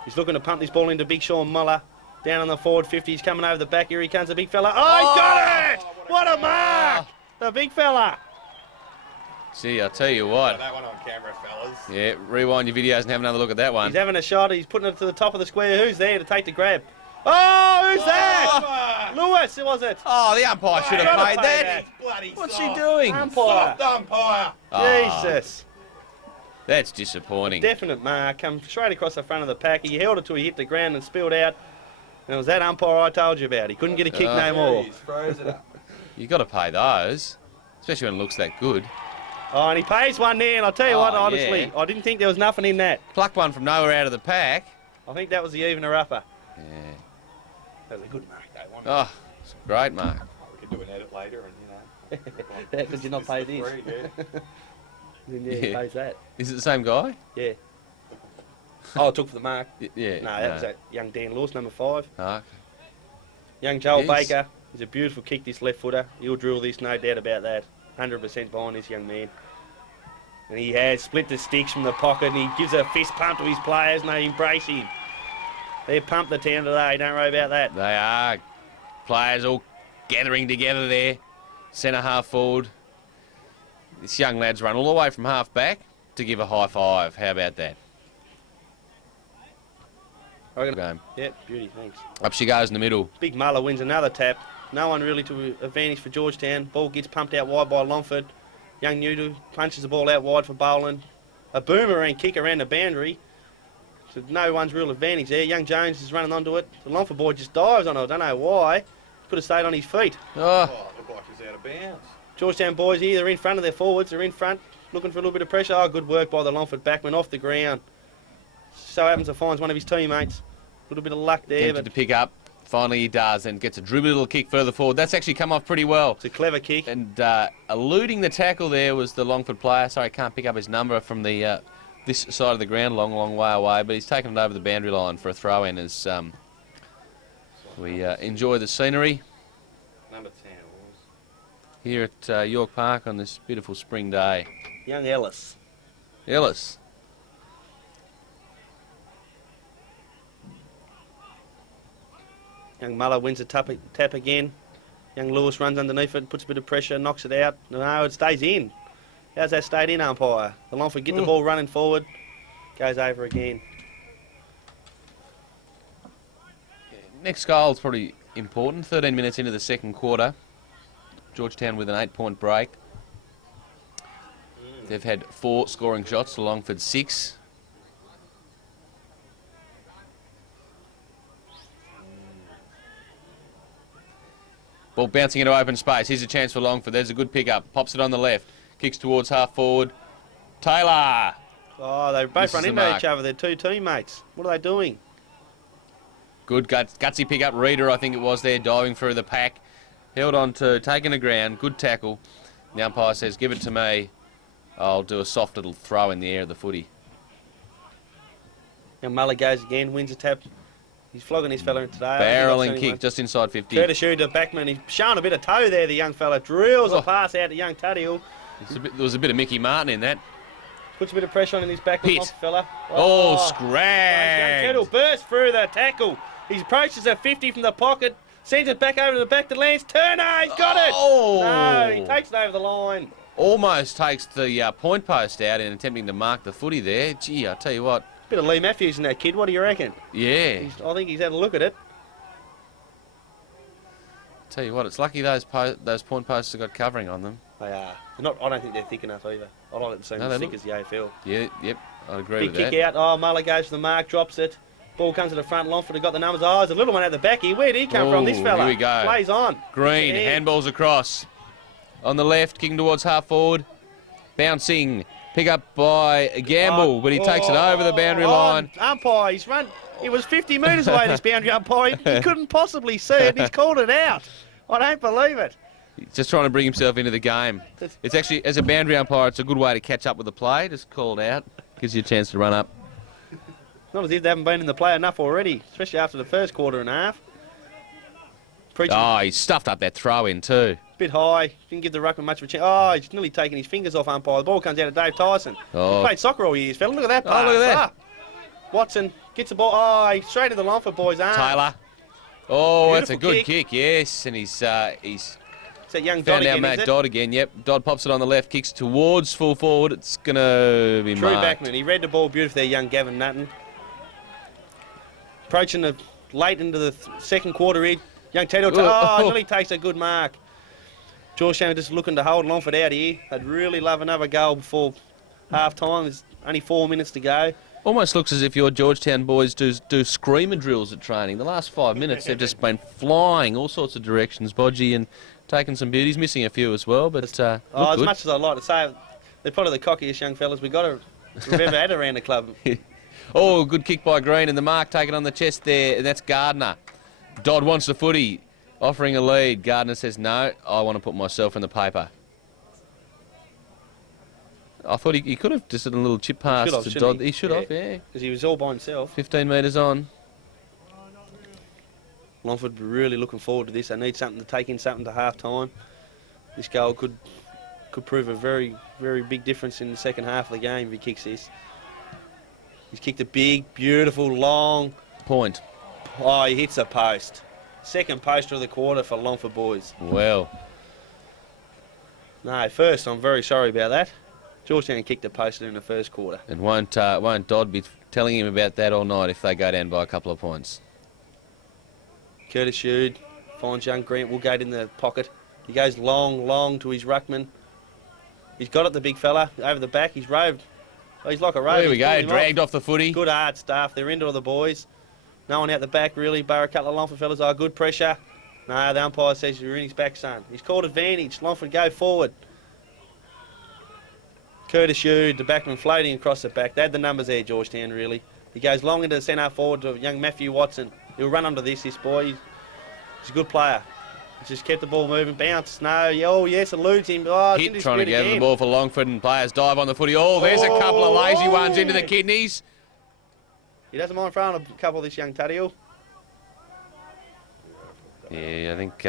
He's looking to pump this ball into Big Sean Muller. Down on the forward 50. He's coming over the back. Here he comes, the big fella. Oh, he's got it! What a mark! The big fella. See, I'll tell you what. That one on camera, fellas. Yeah, rewind your videos and have another look at that one. He's having a shot. He's putting it to the top of the square. Who's there to take the grab? Oh, who's that? Lewis, was it? Oh, the umpire should have Should've paid paid that. that. Bloody What's soft. she doing? Umpire. Soft umpire. Oh, Jesus. that's disappointing. Definite mark. Come straight across the front of the pack. He held it till he hit the ground and spilled out. And it was that umpire I told you about. He couldn't get a kick no more. He's froze it up. You've got to pay those, especially when it looks that good. Oh, and he pays one there. And I'll tell you what, Oh, honestly, yeah. I didn't think there was nothing in that. Pluck one from nowhere out of the pack. I think that was the evener upper. Yeah. That was a good mark, though, wasn't Oh, it's a great mark. We could do an edit later and, Yeah, 'cause you're not paid in. Free, yeah. Then, yeah, he Yeah. pays that. Is it the same guy? Yeah. Oh, I took for the mark. Yeah. No, that was that young Dan Lewis, number 5. Oh, okay. Young Joel Yes. Baker. He's a beautiful kick, this left footer. He'll drill this, no doubt about that. 100% behind this young man. And he has split the sticks from the pocket and he gives a fist pump to his players and they embrace him. They pumped the town today, don't worry about that. They are. Players all gathering together there. Centre half forward. This young lad's run all the way from half back to give a high five. How about that? Game. Yep, beauty, thanks. Up she goes in the middle. Big Muller wins another tap. No one really to advantage for Georgetown. Ball gets pumped out wide by Longford. Young Newton punches the ball out wide for Boland. A boomerang kick around the boundary. So no one's real advantage there. Young Jones is running onto it. The Longford boy just dives on it. I don't know why. Could have stayed on his feet. Oh, Oh, looked like he was out of bounds. Georgetown boys here, they're in front of their forwards. They're in front, looking for a little bit of pressure. Oh, good work by the Longford backman off the ground. So happens to find one of his teammates. A little bit of luck there, tempted but to pick up. Finally he does and gets a dribble little kick further forward. That's actually come off pretty well. it's a clever kick. And eluding the tackle there was the Longford player. Sorry, I can't pick up his number from the this side of the ground, long way away. But he's taken it over the boundary line for a throw-in as we enjoy the scenery Number 10 was. here at York Park on this beautiful spring day. Young Ellis. Ellis. Young Muller wins the tap again. Young Lewis runs underneath it, puts a bit of pressure, knocks it out. No, it stays in. How's that stayed in, umpire? The Longford get the ball running forward. Goes over again. Next goal is probably important. 13 minutes into the second quarter. Georgetown with an 8-point break. They've had 4 scoring shots to Longford 6. Ball bouncing into open space. Here's a chance for Longford. There's a good pick-up. Pops it on the left. Kicks towards half forward. Taylor. Oh, they both Misses run the into mark. each other. They're two teammates. What are they doing? Good gutsy pick-up. Reader, I think it was there, diving through the pack. Held on to, taking the ground. Good tackle. The umpire says, give it to me. I'll do a soft little throw in the air of the footy. Young Muller goes again, wins a tap. He's flogging his fella today. Barreling kick just inside 50. Curtis Shoe to backman. He's showing a bit of toe there, the young fella. Drills a Oh. pass out to young Tuddill. There was a bit of Mickey Martin in that. Puts a bit of pressure on his backman Pitt. off the fella. Oh, Young scragged. Kettle bursts through the tackle. He approaches a 50 from the pocket. Sends it back over to the back to Lance Turner. He's got it. Oh. No, he takes it over the line. Almost takes the point post out in attempting to mark the footy there. Gee, I tell you what. Bit of Lee Matthews in that kid. What do you reckon? Yeah. I think he's had a look at it. Tell you what, it's lucky those point posts have got covering on them. They are. I don't think they're thick enough either. I like it the same No, they thick look- as the AFL. Yeah, yep, I agree Big with kick that. out. Oh, Muller goes for the mark, drops it. Ball comes to the front. Longford have got the numbers. Oh, there's a little one at the back here. Where did he come from? This Oh, fella. here we go. Plays on. Green, Yeah. handballs across. on the left, kicking towards half forward. Bouncing. Pick up by Gamble, but he takes it over the boundary line. Umpire, he's run. It was 50 metres away, this boundary umpire. He couldn't possibly see it, and he's called it out. I don't believe it. He's just trying to bring himself into the game. It's actually, as a boundary umpire, it's a good way to catch up with the play. Just call it out. Gives you a chance to run up. Not as if they haven't been in the play enough already, especially after the first quarter and a half. Preaching. Oh, he stuffed up that throw in too. Bit high, didn't give the ruckman much of a chance. Oh, he's nearly taking his fingers off umpire. The ball comes out of Dave Tyson. Oh. He played soccer all years, fella. Look at that pass. Oh, look at that. Watson gets the ball. Oh, he's straight to the Longford boys' arm. Taylor. Oh, that's a Beautiful good kick, yes. And he's It's that young Dodd found out again, Matt is it? Dodd again. Yep, Dodd pops it on the left, kicks towards full forward. It's going to be True marked. backman. He read the ball beautifully there, young Gavin Nutton. Approaching the late into the second quarter here. Young Teddy nearly takes a good mark. Georgetown just looking to hold Longford out here. I'd really love another goal before half time. There's only 4 minutes to go. Almost looks as if your Georgetown boys do screamer drills at training. The last 5 minutes, they've just been flying all sorts of directions, Bodgy, and taking some beauties, missing a few as well. But as good. much as I'd like to say, they're probably the cockiest young fellas we got to we've ever had around the club. Oh, good kick by Green, and the mark taken on the chest there, and that's Gardner. Dodd wants the footy, offering a lead. Gardner says, no, I want to put myself in the paper. I thought he could have just done a little chip pass to Dodd. He should have, yeah. Because he was all by himself. 15 metres on. Longford really looking forward to this. They need something to take in something to half time. This goal could prove a very, very big difference in the second half of the game if he kicks this. He's kicked a big, beautiful, long Point. Oh, he hits a post. Second poster of the quarter for Longford boys. Well. No, first, I'm very sorry about that. Georgetown kicked a poster in the first quarter. And won't Dodd be telling him about that all night if they go down by a couple of points? Curtis Shute finds young Grant Woolgate in the pocket. He goes long to his ruckman. He's got it, the big fella, over the back. He's roved. Oh, he's like a rover. There we go, dragged off the footy. Good hard stuff. They're into all the boys. No one out the back, really. Bar a couple of Longford fellas. Oh, good pressure. No, the umpire says you're in his back, son. He's called advantage. Longford go forward. Curtis Shute, the backman floating across the back. They had the numbers there, Georgetown, really. He goes long into the centre forward to young Matthew Watson. He'll run under this boy. He's a good player. He's just kept the ball moving. Bounce. No. Oh, yes, eludes him. Oh, Hit trying to gather the ball for Longford, and players dive on the footy. Oh, there's a couple of lazy ones into the kidneys. He doesn't mind throwing a couple of this young Taddiel. Yeah, I think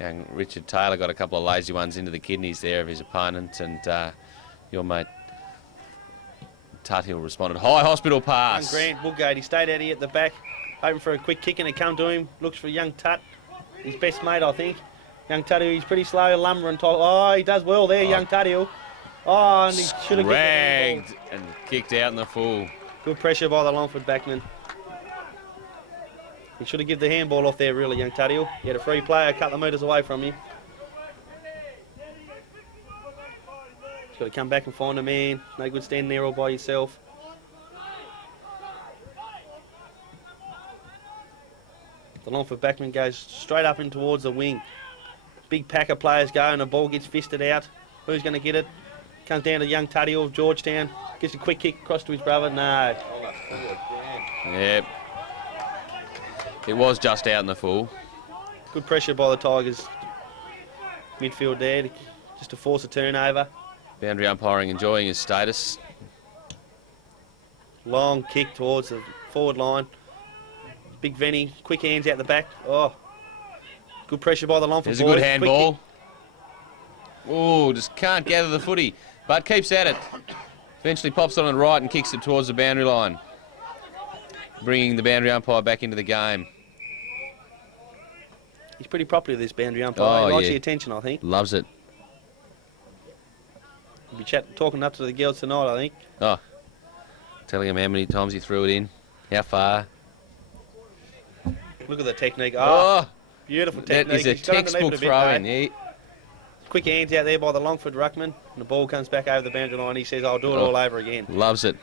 young Richard Taylor got a couple of lazy ones into the kidneys there of his opponent, and your mate Tuthill responded. High hospital pass. Young Grant Woolgate, he stayed out here at the back, hoping for a quick kick, and it come to him. Looks for young Tut, his best mate, I think. Young Tuthill, he's pretty slow, lumbering. Oh, he does well there, young Tuthill. Oh, and he should have dragged and kicked out in the full. Good pressure by the Longford backman. He should have given the handball off there, really, young Tuthill. He had a free player a couple of metres away from him. He's got to come back and find a man. No good standing there all by yourself. The Longford backman goes straight up in towards the wing. Big pack of players go and the ball gets fisted out. Who's going to get it? Comes down to young Tuthill of Georgetown. Gets a quick kick across to his brother. No. Yep. It was just out in the full. Good pressure by the Tigers. Midfield there, just to force a turnover. Boundary umpiring enjoying his status. Long kick towards the forward line. Big Venny, quick hands out the back. Oh, good pressure by the Longford boys. There's a good handball. Oh, just can't gather the footy, but keeps at it. Eventually pops on the right and kicks it towards the boundary line, bringing the boundary umpire back into the game. He's pretty popular, this boundary umpire. Oh, he likes yeah. the attention, I think. Loves it. He'll be talking up to the girls tonight, I think. Oh, telling him how many times he threw it in, how far. Look at the technique. Oh, beautiful technique. That is a He's got underneath textbook it a bit, throw-in. though. Yeah. Quick hands out there by the Longford ruckman, and the ball comes back over the boundary line. He says, I'll do it all over again. Loves it.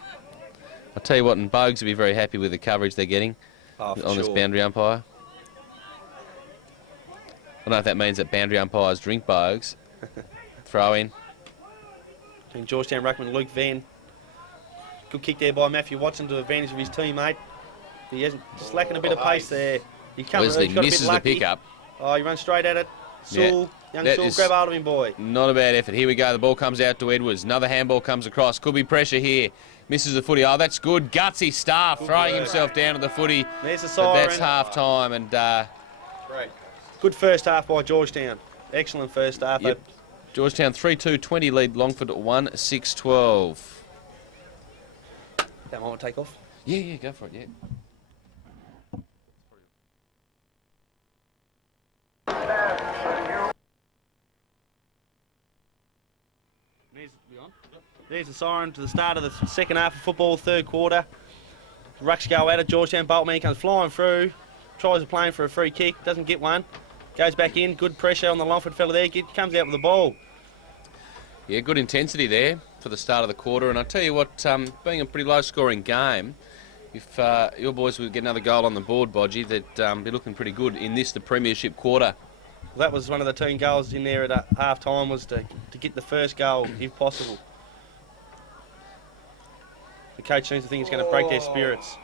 I'll tell you what, and Bogues will be very happy with the coverage they're getting Oh, on this boundary umpire. don't know if that means that boundary umpires drink bogues. Throw in. And Georgetown ruckman Luke Venn. Good kick there by Matthew Watson to the advantage of his teammate. He hasn't, just lacking a bit of pace there. He Wesley misses the pickup. Oh, he runs straight at it. Sewell, young that Sewell, is grab hold of him, boy. Not a bad effort. Here we go. The ball comes out to Edwards. Another handball comes across. Could be pressure here. Misses the footy. Oh, that's good. Gutsy Staff throwing himself down to the footy. There's the But siren. that's half time. And Great. Good first half by Georgetown. Excellent first half. yep. Georgetown 3-2-20 lead Longford 1-6-12. That might take off. Yeah, go for it, yeah. There's the siren to the start of the second half of football, third quarter. Rucks go at it. Georgetown Boltman comes flying through. Tries a plane for a free kick. Doesn't get one. Goes back in. Good pressure on the Longford fella there. Comes out with the ball. Yeah, good intensity there for the start of the quarter. And I tell you what, being a pretty low-scoring game, if your boys would get another goal on the board, Bodgy, they'd be looking pretty good in this, the premiership quarter. Well, that was one of the team goals in there at half time, was to get the first goal if possible. The coach seems to think it's going to break their spirits.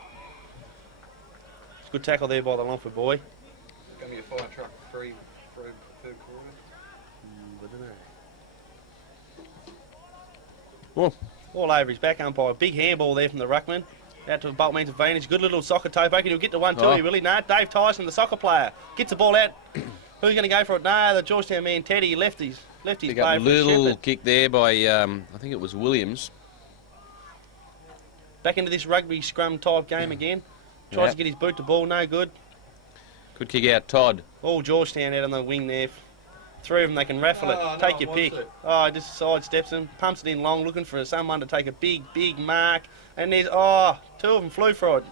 It's a good tackle there by the Longford boy. Going to be a fire truck free for third quarter. I don't know. All over his back umpire. Big handball there from the ruckman. Out to Boltman's advantage. Good little soccer toe poke. He'll get to one too. He really? No, Dave Tyson, the soccer player, gets the ball out. Who's going to go for it? No, the Georgetown man, Teddy, left his Pick player up for the little Shepherd. kick there by, I think it was Williams. Back into this rugby scrum type game again. Tries to get his boot to ball, no good. Good kick out, Todd. All Georgetown out on the wing there. Three of them, they can raffle it. Oh, Take no, your what's pick. it? Oh, just sidesteps him, pumps it in long, looking for someone to take a big mark. And there's, two of them flew for it.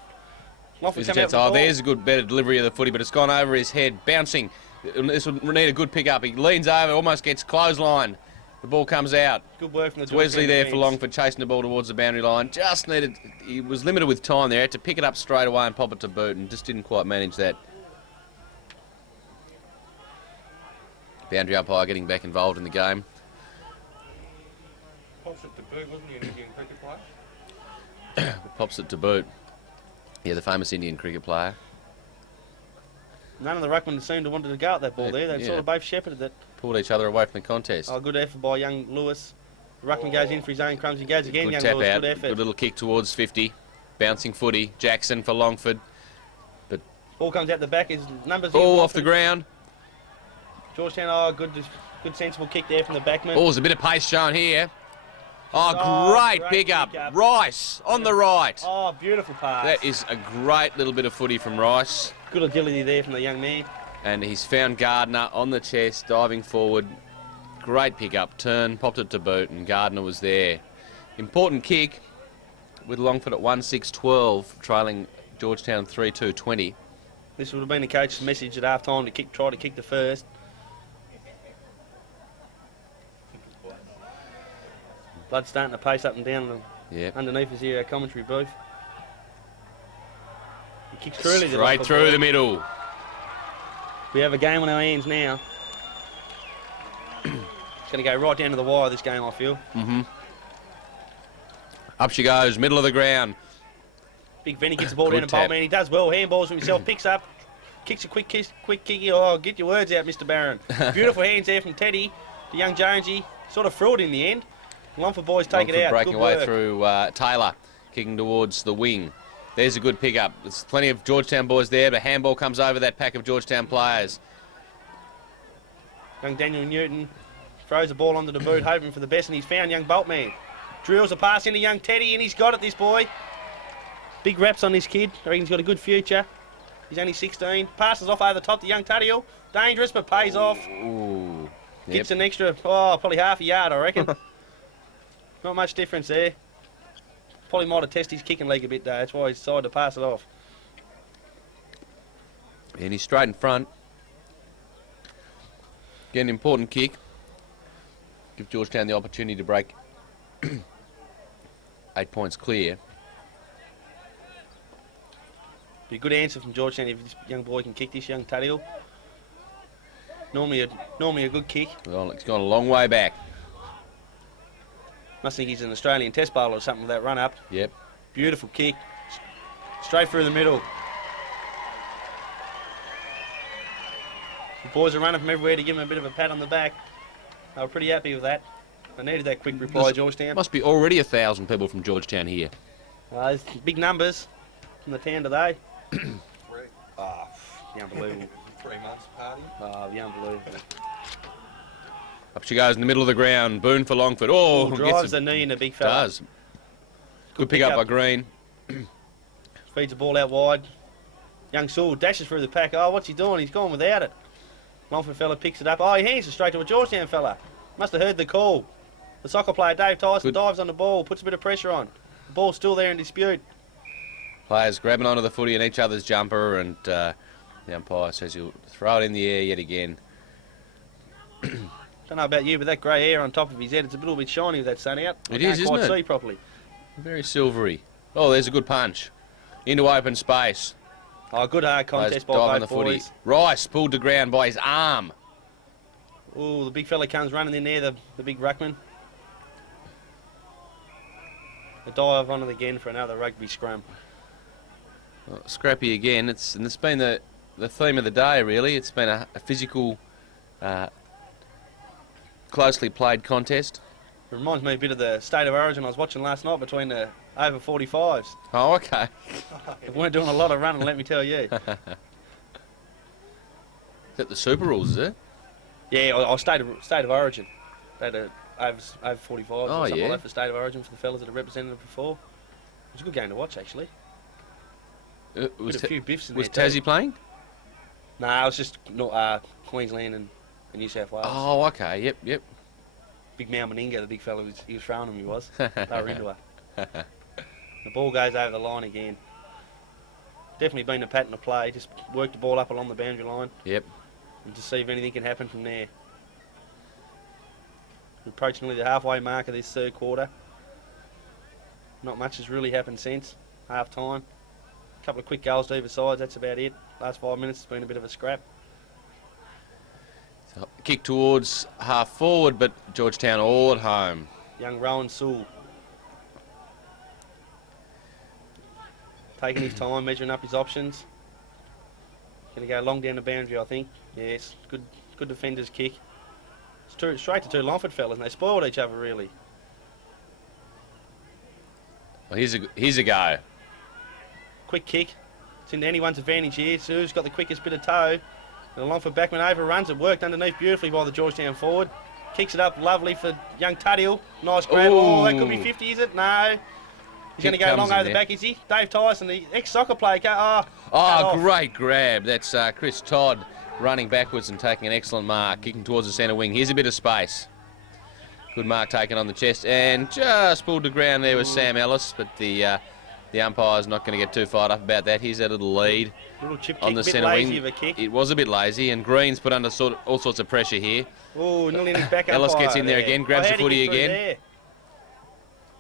Longford come out with the ball. There's a good, better delivery of the footy, but it's gone over his head, bouncing. This would need a good pick up. He leans over, almost gets clothesline. The ball comes out. Good work from the It's Wesley Georgetown there defence. for Longford, chasing the ball towards the boundary line. Just needed, he was limited with time there. Had to pick it up straight away and pop it to boot, and just didn't quite manage that. Boundary umpire getting back involved in the game. Pops it to boot, wasn't he, an Indian cricket player? Pops it to boot. Yeah, the famous Indian cricket player. None of the ruckmen seemed to want to go at that ball there. They Yeah. sort of both shepherded it. Pulled each other away from the contest. Oh, good effort by young Lewis. The ruckman goes in for his own crumbs. He goes again, Good young tap Lewis. out. Good effort. Good little kick towards 50. Bouncing footy. Jackson for Longford. Ball comes out the back. His numbers. Ball off the ground. Georgetown, good sensible kick there from the backman. Oh, there's a bit of pace shown here. Oh, Oh, great great pick-up. pick-up. Rice on the right. Oh, beautiful pass. That is a great little bit of footy from Rice. Good agility there from the young man. And he's found Gardner on the chest, diving forward. Great pick-up, turn, popped it to boot, and Gardner was there. Important kick with Longford at 1-6-12, trailing Georgetown 3-2-20. This would have been the coach's message at half time to try to kick the first. Blood's starting to pace up and down Yep. underneath us here, our commentary booth. He kicks truly Straight through the middle. We have a game on our hands now. It's going to go right down to the wire, this game, I feel. Up she goes, middle of the ground. Big Venny gets the ball Good down to tap. Boltman. He does well, handballs himself, picks up, kicks a quick kick. Oh, get your words out, Mr. Barron. Beautiful hands there from Teddy to young Jonesy. Sort of threw it in the end. Longford boys take Longford it out. breaking Good away work. through Taylor, kicking towards the wing. There's a good pick-up. There's plenty of Georgetown boys there, but handball comes over that pack of Georgetown players. Young Daniel Newton throws the ball onto the boot, hoping for the best, and he's found young Boltman. Drills a pass into young Teddy, and he's got it, this boy. Big raps on this kid. I reckon he's got a good future. He's only 16. Passes off over the top to young Tadiel. Dangerous, but pays off. Ooh. Gets an extra, probably half a yard, I reckon. Not much difference there. Probably might have tested his kicking leg a bit, though. That's why he decided to pass it off. And he's straight in front. Get an important kick. Give Georgetown the opportunity to break 8 points clear. Be a good answer from Georgetown if this young boy can kick this young Tadiel. Normally a good kick. Well, it's gone a long way back. Must think he's an Australian test bowler or something with that run up. Yep. Beautiful kick. Straight through the middle. The boys are running from everywhere to give him a bit of a pat on the back. They were pretty happy with that. They needed that quick reply, Georgetown. Must be already 1,000 people from Georgetown here. There's big numbers from the town today. Three. The unbelievable. 3 months party. The unbelievable. Up she goes in the middle of the ground. Boon for Longford. Oh, Drives the knee in the big fella. Does. Good pick up by Green. Feeds the ball out wide. Young Sewell dashes through the pack. Oh, what's he doing? He's gone without it. Longford fella picks it up. Oh, he hands it straight to a Georgetown fella. Must have heard the call. The soccer player, Dave Tyson, dives on the ball, puts a bit of pressure on. The ball's still there in dispute. Players grabbing onto the footy and each other's jumper, and the umpire says he'll throw it in the air yet again. Don't know about you, but that grey hair on top of his head, it's a little bit shiny with that sun out. It is, isn't it? I can't quite see properly. Very silvery. Oh, there's a good punch. Into open space. Oh, good hard contest by Dive on both the footy. boys. Rice pulled to ground by his arm. Oh, the big fella comes running in there, the big ruckman. A dive on it again for another rugby scrum. Well, scrappy again. It's been the theme of the day, really. It's been a physical, closely played contest. It reminds me a bit of the State of Origin I was watching last night between the over 45s. Oh, okay. They weren't doing a lot of running, let me tell you. Is that the Super Rules, is it? Yeah, I State of Origin. They had over 45s or something yeah. like that for State of Origin for the fellas that have represented it before. It was a good game to watch, actually. Was With a few biffs in was there Tassie playing? Nah, it was just Queensland and New South Wales. Oh, okay. Yep. Big Mal Meninga, the big fella, he was throwing him, he was. They were into her. The ball goes over the line again. Definitely been a pattern of play. Just work the ball up along the boundary line. Yep. And just see if anything can happen from there. We're approaching nearly the halfway mark of this third quarter. Not much has really happened since half time. A couple of quick goals to either side, that's about it. Last 5 minutes has been a bit of a scrap. So, kick towards half forward, but Georgetown all at home. Young Rowan Sewell. Taking his time, measuring up his options. Going to go long down the boundary, I think. Yes, good defender's kick. It's straight to two Longford fellas, and they spoiled each other, really. Well, here's a go. Quick kick. It's into anyone's advantage here. So who's got the quickest bit of toe? And the Longford backman overruns it. Worked underneath beautifully by the Georgetown forward. Kicks it up lovely for young Tuddiel. Nice grab. Ooh. Oh, that could be 50, is it? No. He's going to go long over the back, is he? Dave Tyson, the ex-soccer player. Great grab. That's Chris Todd running backwards and taking an excellent mark, kicking towards the centre wing. Here's a bit of space. Good mark taken on the chest, and just pulled to ground there with Sam Ellis, but the umpire's not going to get too fired up about that. Here's a little lead Little chip on kick, the a bit centre lazy wing. of a kick. It was a bit lazy, and Green's put under all sorts of pressure here. Oh, nearly in his back Ellis umpire gets in there again, grabs the footy again. There?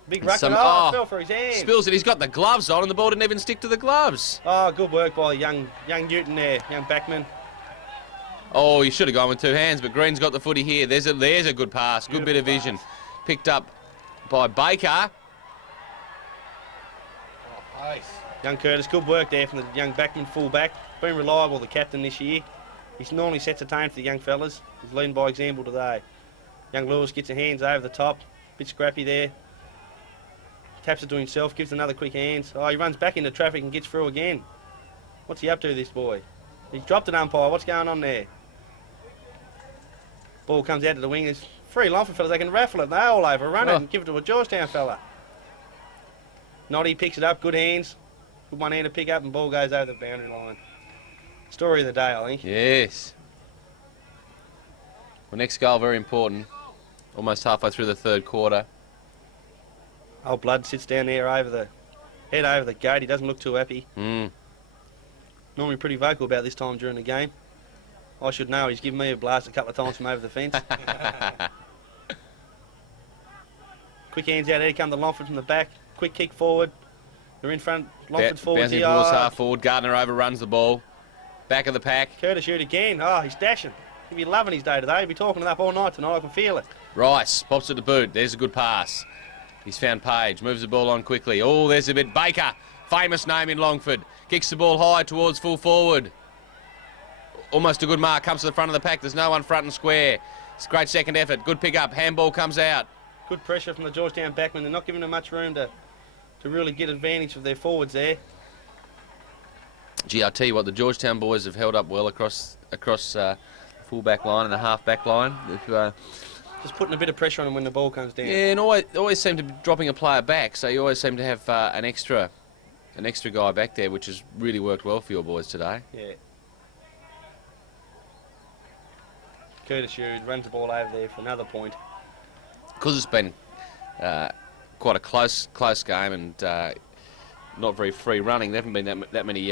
Big ruck. Some- Oh, it fell for his hand. Spills it. He's got the gloves on, and the ball didn't even stick to the gloves. Oh, good work by young Newton there, young backman. Oh, you should have gone with two hands, but Green's got the footy here. There's a good pass, good bit of vision. Picked up by Baker. Oh, nice. Young Curtis, good work there from the young backman full back. Been reliable, the captain this year. He normally sets a tone for the young fellas. He's leading by example today. Young Lewis gets her hands over the top. Bit scrappy there. Taps it to himself, gives another quick hands. Oh, he runs back into traffic and gets through again. What's he up to, this boy? He's dropped an umpire. What's going on there? Ball comes out to the wing. There's three Longford fellas. They can raffle it. They're all over. Run it and give it to a Georgetown fella. Noddy picks it up. Good hands. Good one hand to pick up, and ball goes over the boundary line. Story of the day, I think. Yes. Well, next goal, very important. Almost halfway through the third quarter. Old Blood sits down there over the gate. He doesn't look too happy. Normally pretty vocal about this time during the game. I should know. He's given me a blast a couple of times from over the fence. Quick hands out. Here come the Longford from the back. Quick kick forward. They're in front. Longford's forward. Bouncing towards half forward. Gardner overruns the ball. Back of the pack. Curtis shoot again. Oh, he's dashing. He'll be loving his day today. He'll be talking it up all night tonight. I can feel it. Rice pops at the boot. There's a good pass. He's found Page. Moves the ball on quickly. Oh, there's a bit. Baker, famous name in Longford. Kicks the ball high towards full forward. Almost a good mark. Comes to the front of the pack. There's no one front and square. It's a great second effort. Good pick up. Handball comes out. Good pressure from the Georgetown backmen. They're not giving them much room to really get advantage of their forwards there. Gee, I tell you what, the Georgetown boys have held up well across full back line and the half back line. Just putting a bit of pressure on them when the ball comes down. Yeah, and always seem to be dropping a player back, so you always seem to have an extra guy back there, which has really worked well for your boys today. Yeah. Curtis Hughes runs the ball over there for another point. Because it's been quite a close game and not very free running, there haven't been that many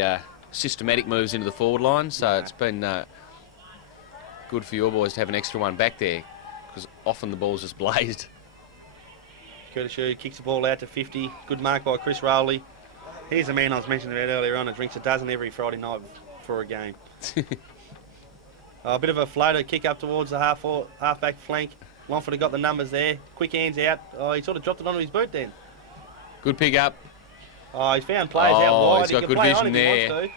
systematic moves into the forward line, so it's been good for your boys to have an extra one back there, because often the ball's just blazed. Curtis Hughes kicks the ball out to 50. Good mark by Chris Rowley. Here's the man I was mentioning about earlier on that drinks a dozen every Friday night for a game. A bit of a floater kick up towards the half-back flank. Longford have got the numbers there. Quick hands out. Oh, he sort of dropped it onto his boot then. Good pick up. Oh, he's found players out wide. He's got he good play vision on if he there. wants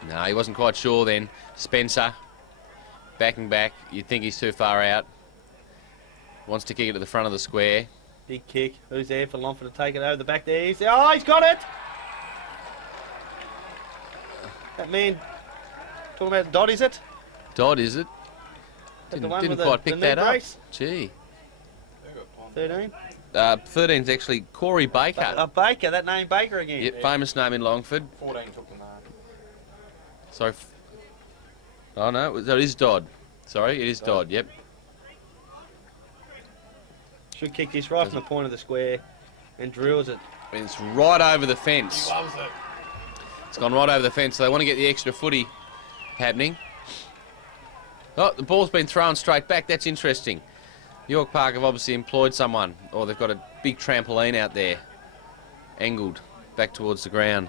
to. No, he wasn't quite sure then. Spencer, backing back. You'd think he's too far out. Wants to kick it to the front of the square. Big kick. Who's there for Longford to take it over the back there? He's there. Oh, he's got it! That man, talking about Dodd, is it? Dodd, is it? Didn't quite pick that up. Gee. 13? 13's actually Corey Baker. Baker, that name Baker again. Yep, famous name in Longford. 14 took the mark. Sorry. Oh no, it is Dodd. Sorry, it is Dodd, yep. Should kick this right from the point of the square and drills it. And it's right over the fence. He loves it. It's gone right over the fence, so they want to get the extra footy happening. Oh, the ball's been thrown straight back. That's interesting. York Park have obviously employed someone, or they've got a big trampoline out there, angled back towards the ground.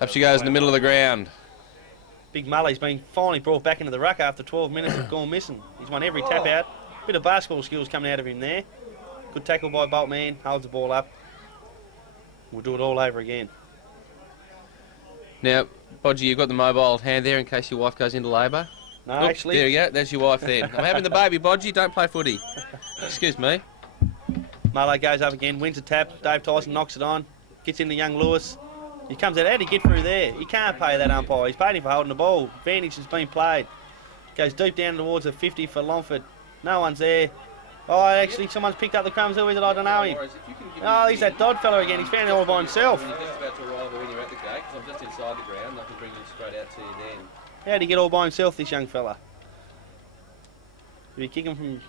Up she goes in the middle of the ground. Big Mully's been finally brought back into the ruck after 12 minutes of gone missing. He's won every tap out. Bit of basketball skills coming out of him there. Good tackle by Boltman. Holds the ball up. We'll do it all over again. Now, Bodgy, you've got the mobile hand there in case your wife goes into labour. No, Look, actually. there you go. There's your wife there. I'm having the baby, Bodgy. Don't play footy. Excuse me. Marlow goes up again, wins a tap. Dave Tyson knocks it on. Gets into young Lewis. He comes out. How did he get through there? He can't pay that umpire. He's paid him for holding the ball. Advantage has been played. Goes deep down towards the 50 for Longford. No one's there. Oh, actually, someone's picked up the crumbs. Who is it? I don't know him. Oh, he's that Dodd fella again. He's found it all by himself. You're just about to arrive when you're at the gate, because I'm just inside the ground. I can bring you straight out to you then. How did he get all by himself, this young fella? Did he kick him from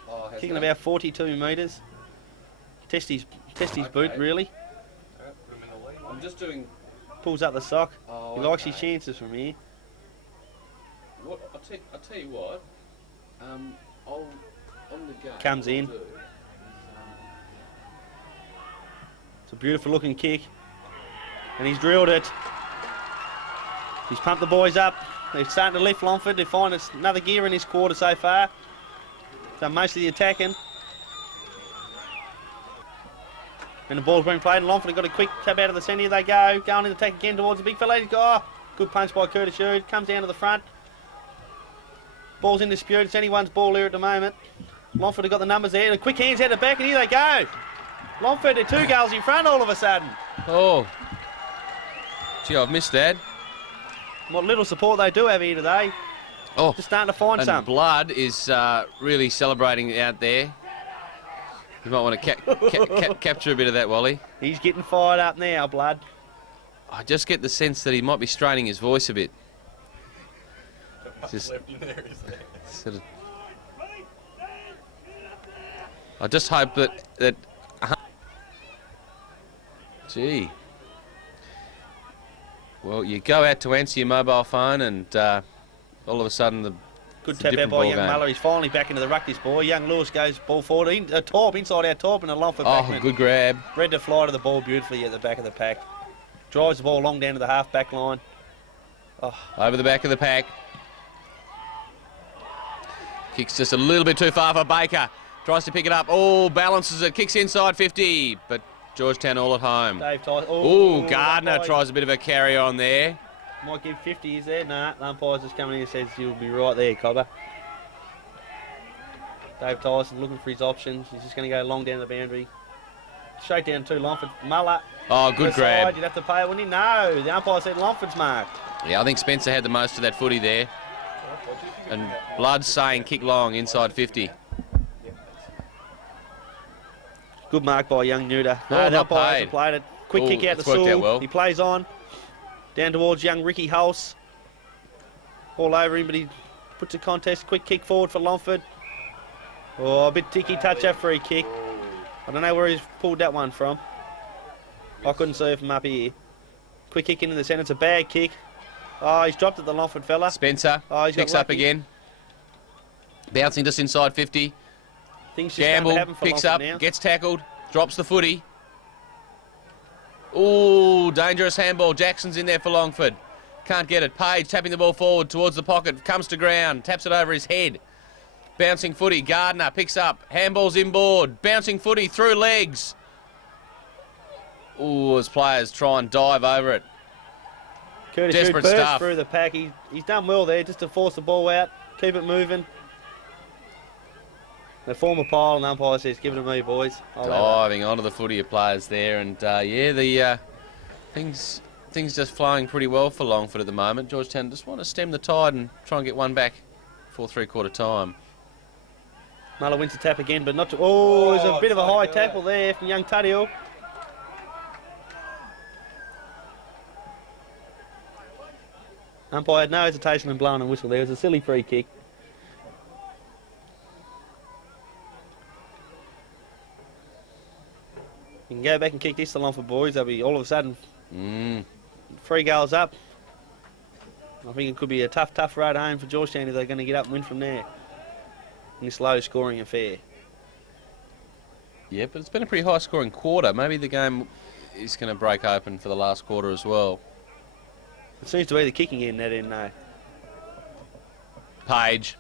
kicking about 42 metres? Test his boot, really. I'm just doing... Pulls up the sock. Oh, He likes his chances from here. What I'll tell you what. I'll on the game. Comes in. It's a beautiful looking kick. And he's drilled it. He's pumped the boys up. They're starting to lift Longford. They find it's another gear in this quarter so far. Done most of the attacking. And the ball's been played, and Longford have got a quick tap out of the centre. Here they go. Going in attack again towards the big fella. He's got good punch by Curtis Hughes. Comes down to the front. Ball's in dispute. It's anyone's ball here at the moment. Longford have got the numbers there. The quick hands out the back, and here they go. Longford, they're 2 goals in front all of a sudden. Oh. Gee, I've missed that. What little support they do have here today. Oh. Just starting to find And some. Blood is really celebrating out there. You might want to capture a bit of that, Wally. He's getting fired up now, Blood. I just get the sense that he might be straining his voice a bit. Just sort of, I just hope that gee. Well, you go out to answer your mobile phone, and all of a sudden Good tap out by young Muller. He's finally back into the ruck, this boy. Young Lewis goes ball forward. Inside out Torp, and a Longford backman. Oh, good grab. Read to fly to the ball beautifully at the back of the pack. Drives the ball long down to the half back line. Oh. Over the back of the pack. Kicks just a little bit too far for Baker. Tries to pick it up. Oh, balances it. Kicks inside 50. But Georgetown all at home. Dave Tyson. Oh, Gardner tries a bit of a carry on there. Might give 50, is there? Nah, the umpire's just coming in and says you'll be right there, Cobber. Dave Tyson looking for his options. He's just going to go long down the boundary. Straight down to Longford. Muller. Oh, good grab. You'd have to pay it, wouldn't he? No, the umpire said Longford's marked. Yeah, I think Spencer had the most of that footy there. And Blood's saying kick long inside 50. Good mark by young Nuda. Oh, No, the not umpire hasn't paid. played it. Quick Oh, kick out the that's worked out Sewell. well. He plays on. Down towards young Ricky Hulse. All over him, but he puts a contest. Quick kick forward for Longford. Oh, a bit ticky touch that free kick. I don't know where he's pulled that one from. I couldn't see it from up here. Quick kick into the centre. It's a bad kick. Oh, he's dropped it, the Longford fella. Spencer Oh, he's got picks up lucky. again. Bouncing just inside 50. Things just Gamble starting to happen for picks Longford up, now. gets tackled, drops the footy. Ooh, dangerous handball. Jackson's in there for Longford. Can't get it. Page tapping the ball forward towards the pocket. Comes to ground. Taps it over his head. Bouncing footy. Gardner picks up. Handball's inboard. Bouncing footy through legs. Ooh, as players try and dive over it. Curtis Desperate burst stuff. through the pack. He's done well there just to force the ball out. Keep it moving. The former pile and umpire says, give it to me, boys. I'll have it." Diving onto the footy of players there. And, yeah, the things just flowing pretty well for Longford at the moment. Georgetown just want to stem the tide and try and get one back for three-quarter time. Muller wins the tap again, but not to... Oh, there's a bit of a high tackle there from young Tudiel. Umpire had no hesitation in blowing a whistle there. It was a silly free kick. You can go back and kick this to Longford boys. They'll be all of a sudden 3 goals up. I think it could be a tough road home for Georgetown if they're going to get up and win from there in this low-scoring affair. Yeah, but it's been a pretty high-scoring quarter. Maybe the game is going to break open for the last quarter as well. It seems to be the kicking in that end, though. Page,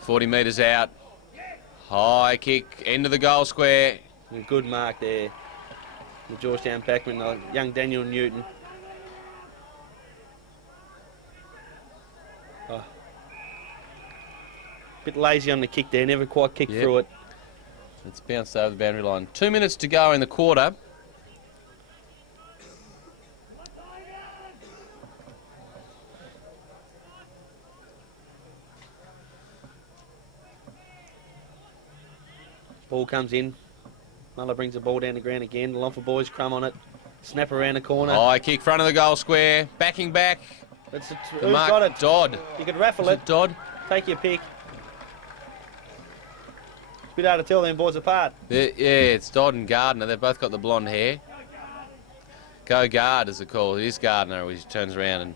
40 metres out. High kick, end of the goal square. A good mark there. The Georgetown packman, young Daniel Newton. Oh. Bit lazy on the kick there, never quite kicked Yep. through it. It's bounced over the boundary line. 2 minutes to go in the quarter. Ball comes in. Muller brings the ball down the ground again. The Longford boys crumb on it. Snap around the corner. High kick, front of the goal square. Backing back. That's The who's mark, got it? Dodd. You could raffle Is it. it Dodd? Take your pick. It's a bit hard to tell them boys apart. Yeah, it's Dodd and Gardner. They've both got the blonde hair. Go Guard is the call. It is Gardner. He turns around and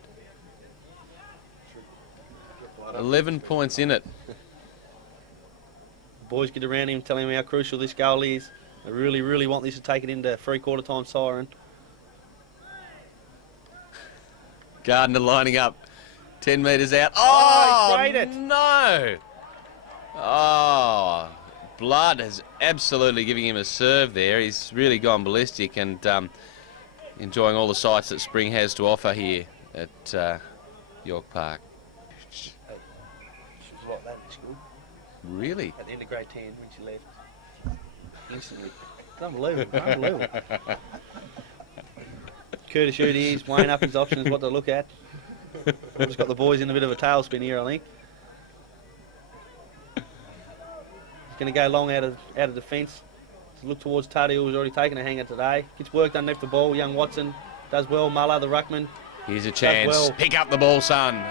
11 points in it. The boys get around him, tell him how crucial this goal is. They really, really want this to take it into three-quarter time siren. Gardner lining up. 10 metres out. Oh, Oh, he sprayed it. no. Oh, Blood is absolutely giving him a serve there. He's really gone ballistic and enjoying all the sights that spring has to offer here at York Park. She was like that in school. Really? At the end of grade 10 when she left. Instantly. It's unbelievable. Unbelievable. Curtis Udy's weighing up his options, what to look at. We've just got the boys in a bit of a tailspin here, I think. He's going to go long out of defence. To look towards Tuddy, who's already taken a hanger today. Gets work underneath the ball. Young Watson does well. Muller, the ruckman. Here's a chance. well. Pick up the ball, son.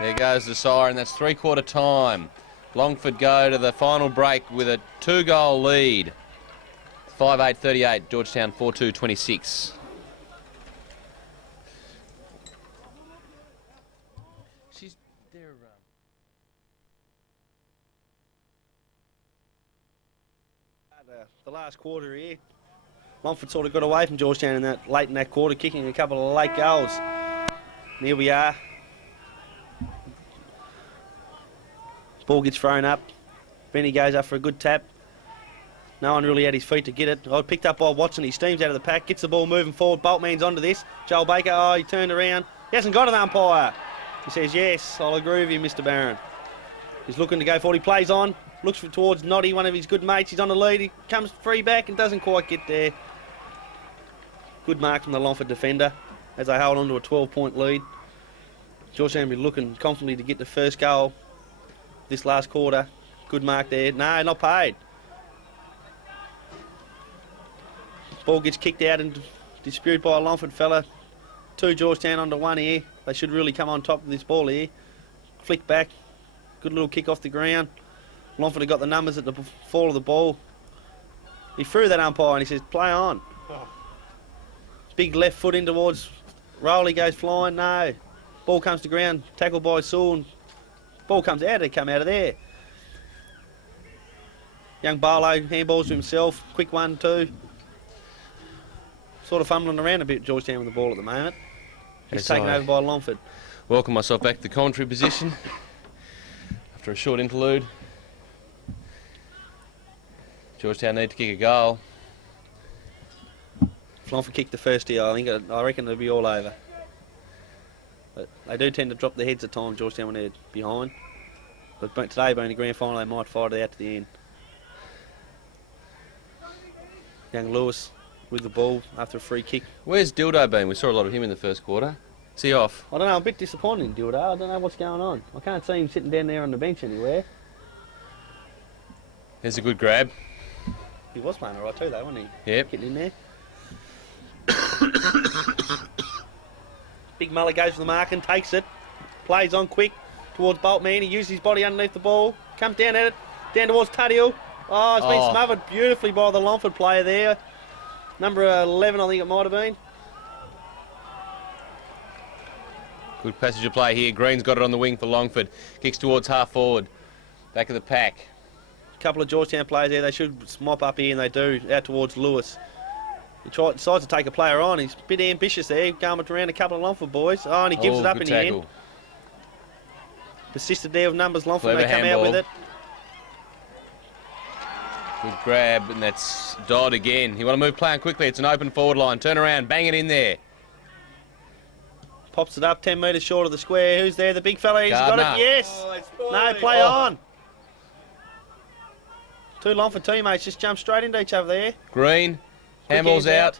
There goes the siren. That's three-quarter time. Longford go to the final break with a 2-goal lead. 5-8-38. Georgetown 4-2-26. The last quarter here. Longford sort of got away from Georgetown late in that quarter, kicking a couple of late goals. And here we are. Ball gets thrown up. Benny goes up for a good tap. No one really had his feet to get it. I picked up by Watson. He steams out of the pack, gets the ball moving forward. Boltman's onto this. Joel Baker, oh, he turned around. He hasn't got an umpire. He says, yes, I'll agree with you, Mr. Barron. He's looking to go forward. He plays on, looks towards Noddy, one of his good mates. He's on the lead. He comes free back and doesn't quite get there. Good mark from the Longford defender as they hold on to a 12-point lead. Georgetown will be looking confidently to get the first goal this last quarter. Good mark there. No, not paid. Ball gets kicked out and disputed by a Longford fella. 2 Georgetown onto 1 here. They should really come on top of this ball here. Flick back. Good little kick off the ground. Longford have got the numbers at the fall of the ball. He threw that umpire and he says, play on. Big left foot in towards Rowley, goes flying. No. Ball comes to ground. Tackled by Sewell. Ball comes out. It come out of there. Young Barlow handballs to himself. Quick 1-2. Sort of fumbling around a bit, Georgetown with the ball at the moment. He's taken over by Longford. Welcome myself back to the commentary position after a short interlude. Georgetown need to kick a goal. If Longford kicked the first here, I reckon it'll be all over. But they do tend to drop their heads at times, Georgetown, when they're behind. But today, being the grand final, they might fight it out to the end. Young Lewis with the ball after a free kick. Where's Dildo been? We saw a lot of him in the first quarter. Is he off? I don't know, I'm a bit disappointed in Dildo. I don't know what's going on. I can't see him sitting down there on the bench anywhere. There's a good grab. He was playing alright too though, wasn't he? Yep. Getting in there. Big Muller goes for the mark and takes it. Plays on quick towards Boltman. He uses his body underneath the ball. Comes down at it. Down towards Tuddiel. Oh, it's been smothered beautifully by the Longford player there. Number 11, I think it might have been. Good passage of play here. Green's got it on the wing for Longford. Kicks towards half forward. Back of the pack. A couple of Georgetown players there. They should mop up here, and they do. Out towards Lewis. He decides to take a player on. He's a bit ambitious there. Going around a couple of Longford boys. Oh, and he gives it up in the end. Persisted there with numbers. Longford, they come out with it. Good grab, and that's Dodd again. You want to move playing quickly. It's an open forward line. Turn around, bang it in there. Pops it up 10 metres short of the square. Who's there? The big fella. He's got it. Yes. No, play on. 2 Longford teammates just jumped straight into each other there. Green. Handball's out.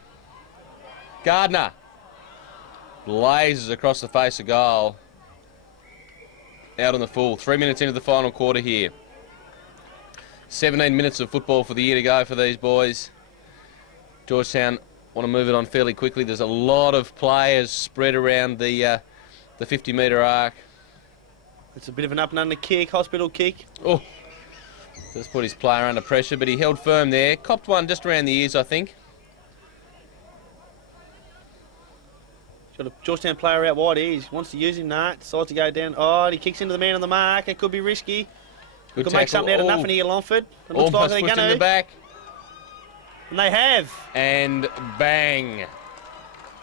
Gardner. Blazes across the face of goal. Out on the full. 3 minutes into the final quarter here. 17 minutes of football for the year to go for these boys. Georgetown want to move it on fairly quickly. There's a lot of players spread around the 50-metre arc. It's a bit of an up and under kick, hospital kick. Oh, just put his player under pressure, but he held firm there. Copped one just around the ears, I think. Got a Georgetown player out wide here. He wants to use him. Nah, decides to go down. Oh, and he kicks into the man on the mark. It could be risky. Could make something out of nothing here, Longford. It looks like they're going to. In the back. And they have. And bang.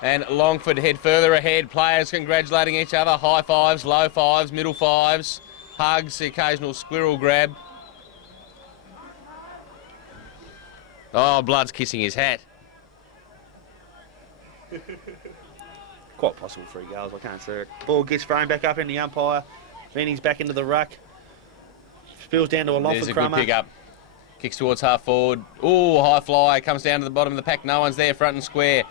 And Longford head further ahead. Players congratulating each other. High fives, low fives, middle fives. Hugs, the occasional squirrel grab. Oh, Blood's kissing his hat. Quite possible 3 goals, I can't see it. Ball gets thrown back up in the umpire. Vanning's back into the ruck. Spills down to a Longford crummer. There's a good pick up. Kicks towards half forward. Ooh, high fly. Comes down to the bottom of the pack. No one's there, front and square.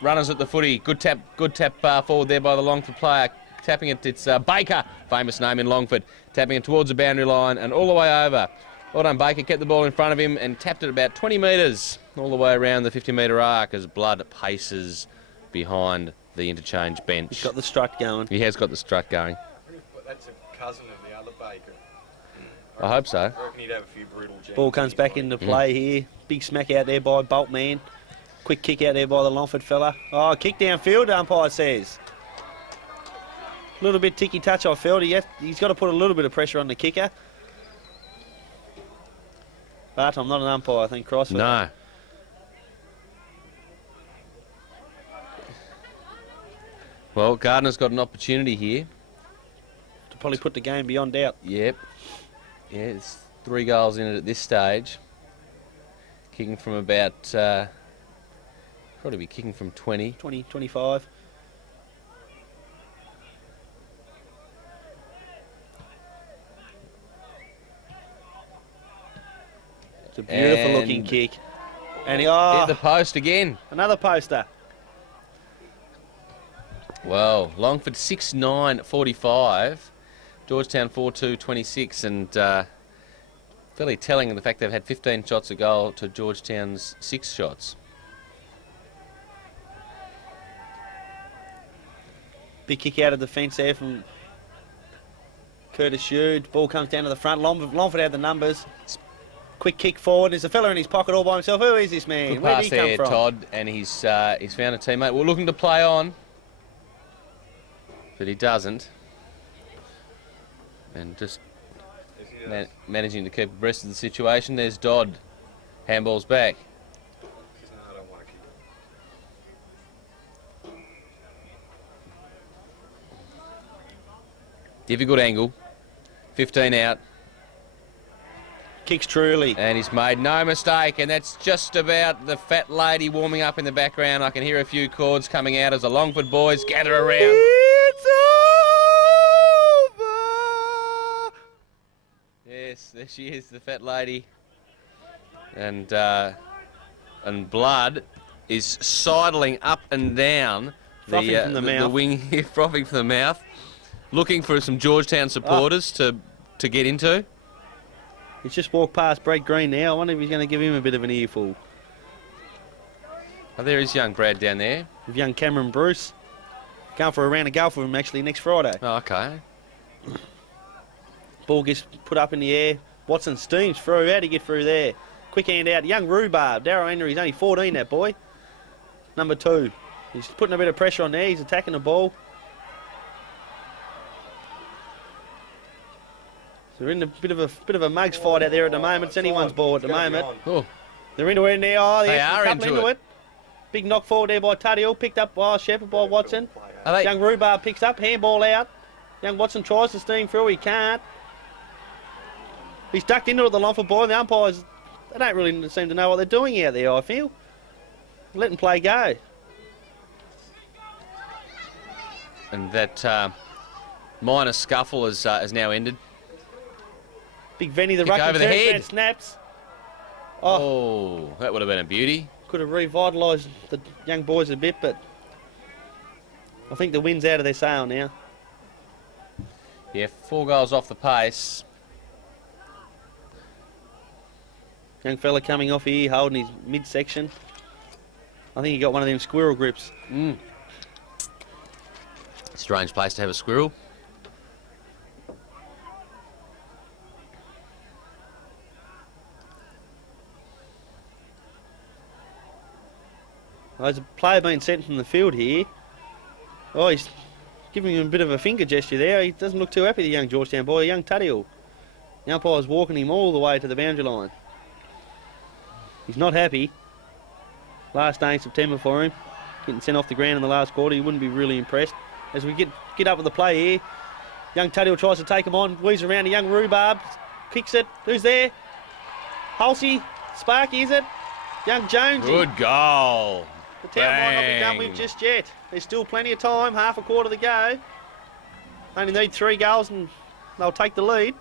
Runners at the footy. Good tap forward there by the Longford player. Tapping it, it's Baker, famous name in Longford. Tapping it towards the boundary line and all the way over. Well done, Baker. Kept the ball in front of him and tapped it about 20 metres all the way around the 50-metre arc as Blood paces behind the interchange bench. He's got the strut going. He has got the strut going. That's a cousin of the other Baker. I hope so. I reckon he'd have a few brutal jams. Ball comes back into play here. Big smack out there by Boltman. Quick kick out there by the Longford fella. Oh, kick downfield, umpire says. A little bit ticky touch, I felt. He's got to put a little bit of pressure on the kicker. But I'm not an umpire, I think, Cross. No. Well, Gardner's got an opportunity here. To Could probably put the game beyond doubt. Yep. Yeah, it's 3 goals in it at this stage. Kicking from about, probably be kicking from 20. 20, 25. It's a beautiful looking And kick. And hit the post again. another poster. Well, Longford 6-9-45, Georgetown 4-2-26, and fairly telling in the fact they've had 15 shots a goal to Georgetown's 6 shots. Big kick out of the fence there from Curtis Hughes. Ball comes down to the front. Longford had the numbers. Quick kick forward. There's a fella in his pocket all by himself. Who is this man? Good Where pass did he come there, from? Todd, and he's found a teammate. We're looking to play on, but he doesn't. And just managing to keep abreast of the situation. There's Dodd. Handball's back. I don't want to keep it. Difficult angle. 15 out. Kicks truly. And he's made no mistake, and that's just about the fat lady warming up in the background. I can hear a few chords coming out as the Longford boys gather around. It's over. Yes, there she is, the fat lady. And blood is sidling up and down Frothing from the mouth. wing here, frothing from the mouth, looking for some Georgetown supporters to get into. He's just walked past Brad Green now. I wonder if he's going to give him a bit of an earful. Oh, there is young Brad down there. With young Cameron Bruce. Going for a round of golf with him actually next Friday. Oh, okay. Ball gets put up in the air. Watson steams through. How'd he get through there? Quick hand out. Young Rhubarb. Darryl Henry, he's only 14, that boy. Number 2. He's putting a bit of pressure on there. He's attacking the ball. So they're in a bit of a mugs fight out there at the moment. It's anyone's ball at the moment. Oh, They're into it now. Oh, They are into it. Big knock forward there by Tuddiel. Picked up by Shepherd by Watson. are they? Young Rhubarb picks up. Handball out. Young Watson tries to steam through. He can't. He's ducked into it, the Longford boy. The umpires, they don't really seem to know what they're doing out there, I feel. Let them play go. And that minor scuffle has now ended. Big Venny, the Kick ruck over the head. that snaps. Oh, that would have been a beauty. Could have revitalised the young boys a bit, but I think the wind's out of their sail now. Yeah, 4 goals off the pace. Young fella coming off here, holding his midsection. I think he got one of them squirrel grips. Strange place to have a squirrel. Well, there's a player being sent from the field here. Oh, he's giving him a bit of a finger gesture there. He doesn't look too happy, the young Georgetown boy, young Tuddiel. The umpire's walking him all the way to the boundary line. He's not happy. Last day in September for him. Getting sent off the ground in the last quarter. He wouldn't be really impressed. As we get up with the play here, young Tuddiel tries to take him on. Weaves around to young Rhubarb. Kicks it. Who's there? Halsey. Sparky, is it? Young Jones. Good goal. The town might not be done with Bang. just yet. There's still plenty of time, half a quarter to go. Only need 3 goals and they'll take the lead.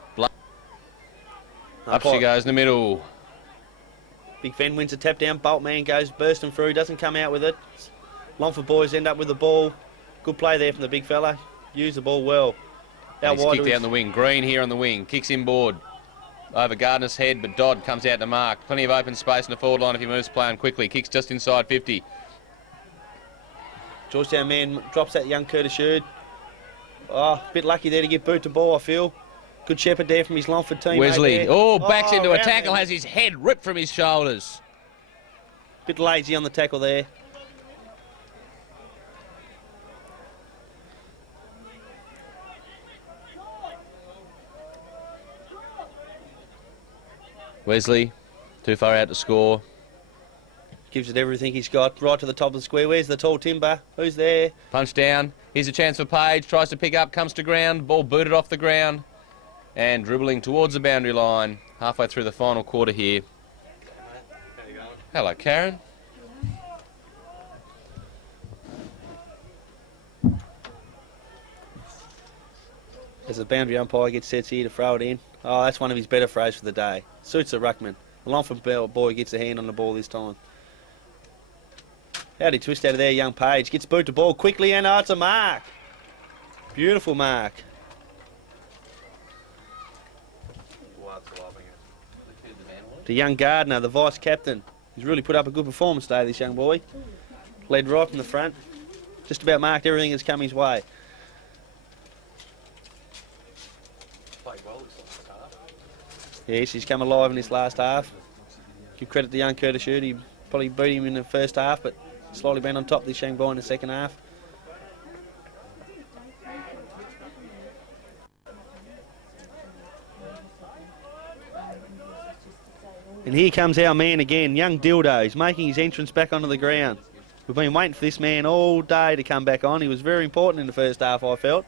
Up she goes in the middle. Big Fen wins a tap down. Boltman goes bursting through, doesn't come out with it. Longford boys end up with the ball. Good play there from the big fella. Used the ball well. And he's wide kicked was- out in the wing. Green here on the wing. Kicks inboard. Over Gardner's head, but Dodd comes out to mark. Plenty of open space in the forward line if he moves play on quickly. Kicks just inside 50. Georgetown man drops that young Curtis Hurd. Oh, a bit lucky there to get boot to ball, I feel. Good shepherd there from his Longford team. Wesley. Oh, backs into a round tackle. him. Has his head ripped from his shoulders. Bit lazy on the tackle there. Wesley, too far out to score. Gives it everything he's got, right to the top of the square. Where's the tall timber? Who's there? Punch down. Here's a chance for Page. Tries to pick up, comes to ground. Ball booted off the ground. And dribbling towards the boundary line. Halfway through the final quarter here. How you going? Hello, Karen. As the boundary umpire gets set here to throw it in. Oh, that's one of his better throws for the day. Suits the ruckman. The Longford boy gets a hand on the ball this time. How'd he twist out of there, young Page? Gets boot the ball quickly and it's a mark. Beautiful mark. What's loving it? The young Gardner, the vice captain. He's really put up a good performance today, this young boy. Led right from the front. Just about marked everything that's come his way. Played well this last half. Yes, he's come alive in this last half. Give credit to young Curtis Shute. He probably beat him in the first half, but slightly been on top this young boy in the second half. And here comes our man again, young Dildo. He's making his entrance back onto the ground. We've been waiting for this man all day to come back on. He was very important in the first half, I felt.